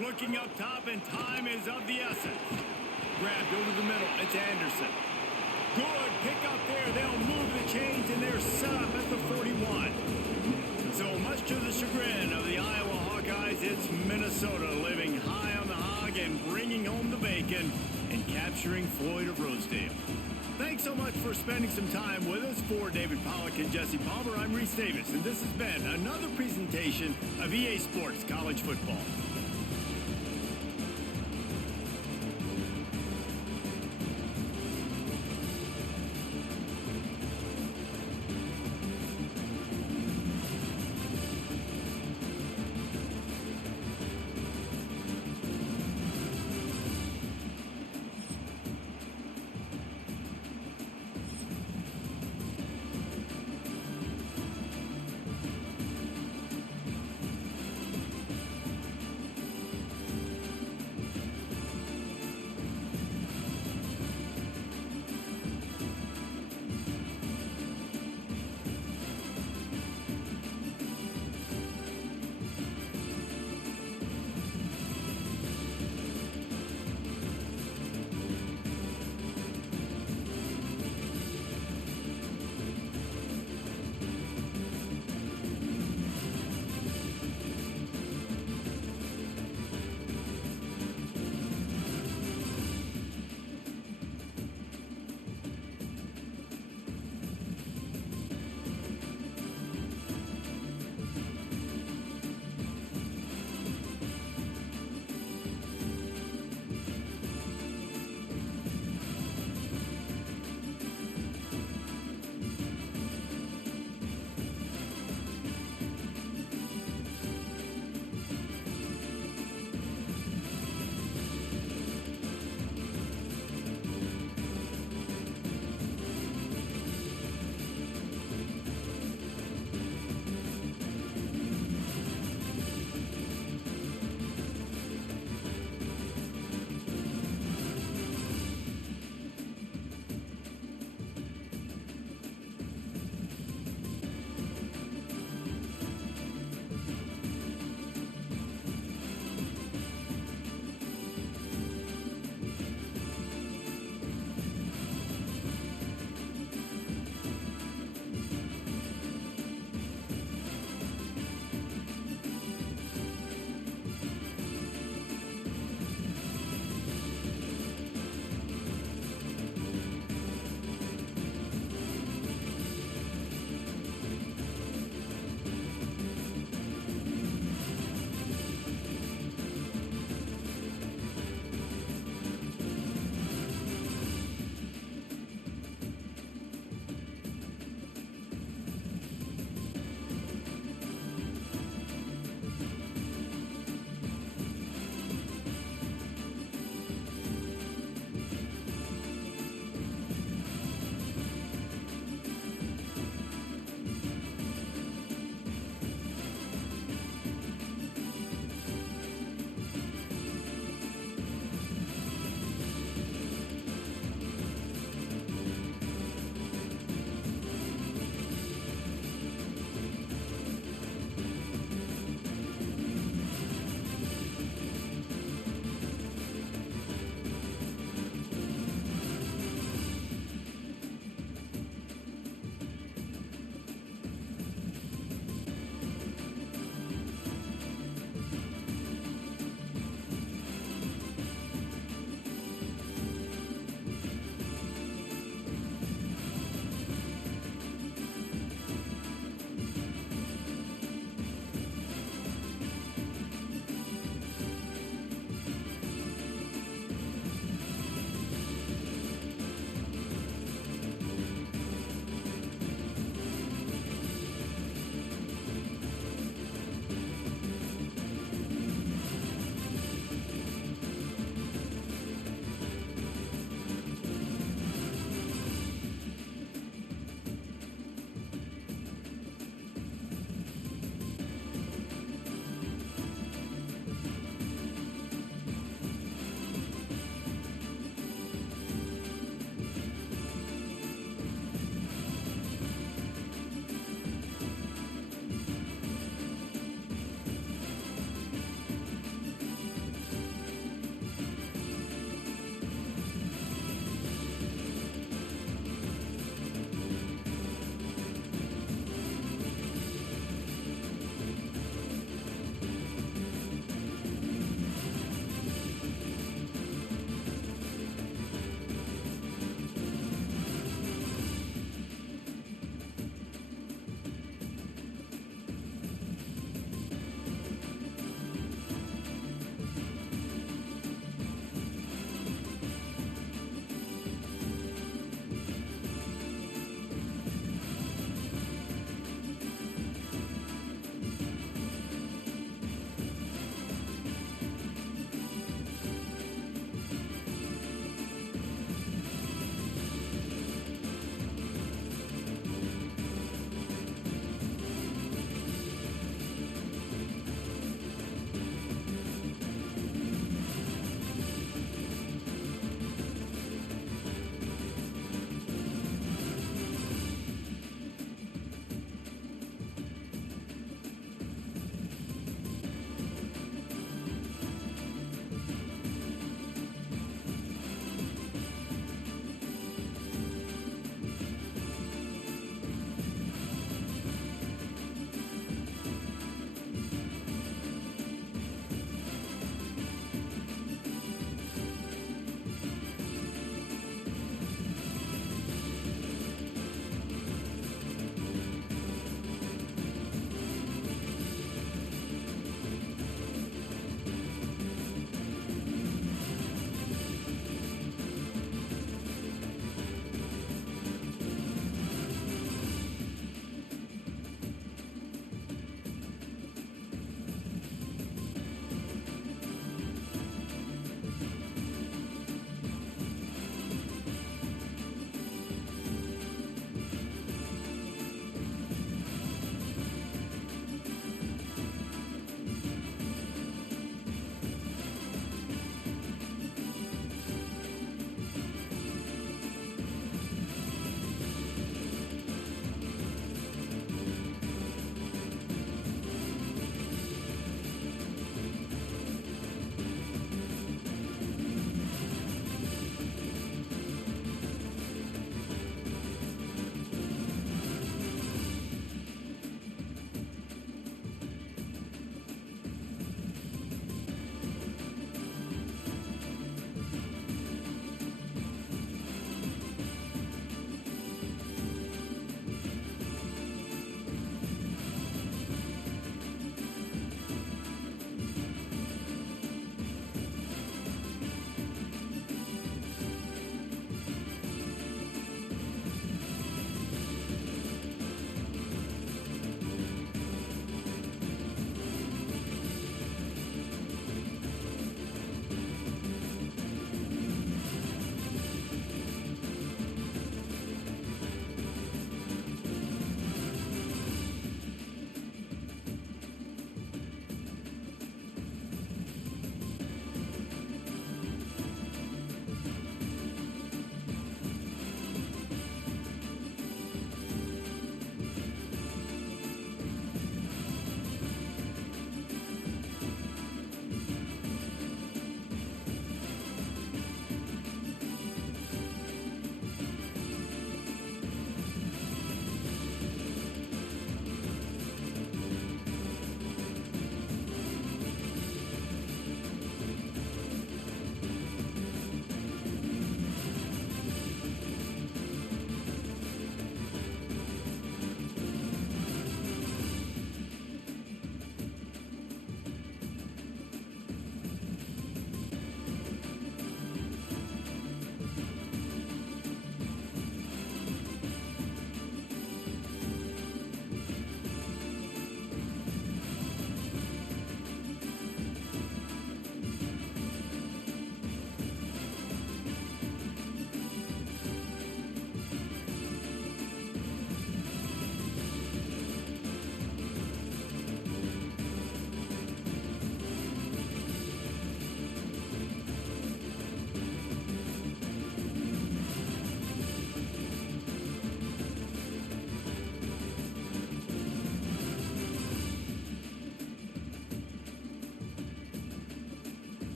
Looking up top, and time is of the essence. Grabbed over the middle. It's Anderson. Good pick up there. They'll move the chains, and they're set up at the 41. So much to the chagrin of the Iowa Hawkeyes, it's Minnesota living high on the hog and bringing home the bacon and capturing Floyd of Rosedale. Thanks so much for spending some time with us. For David Pollack and Jesse Palmer, I'm Reese Davis, and this has been another presentation of EA Sports College Football.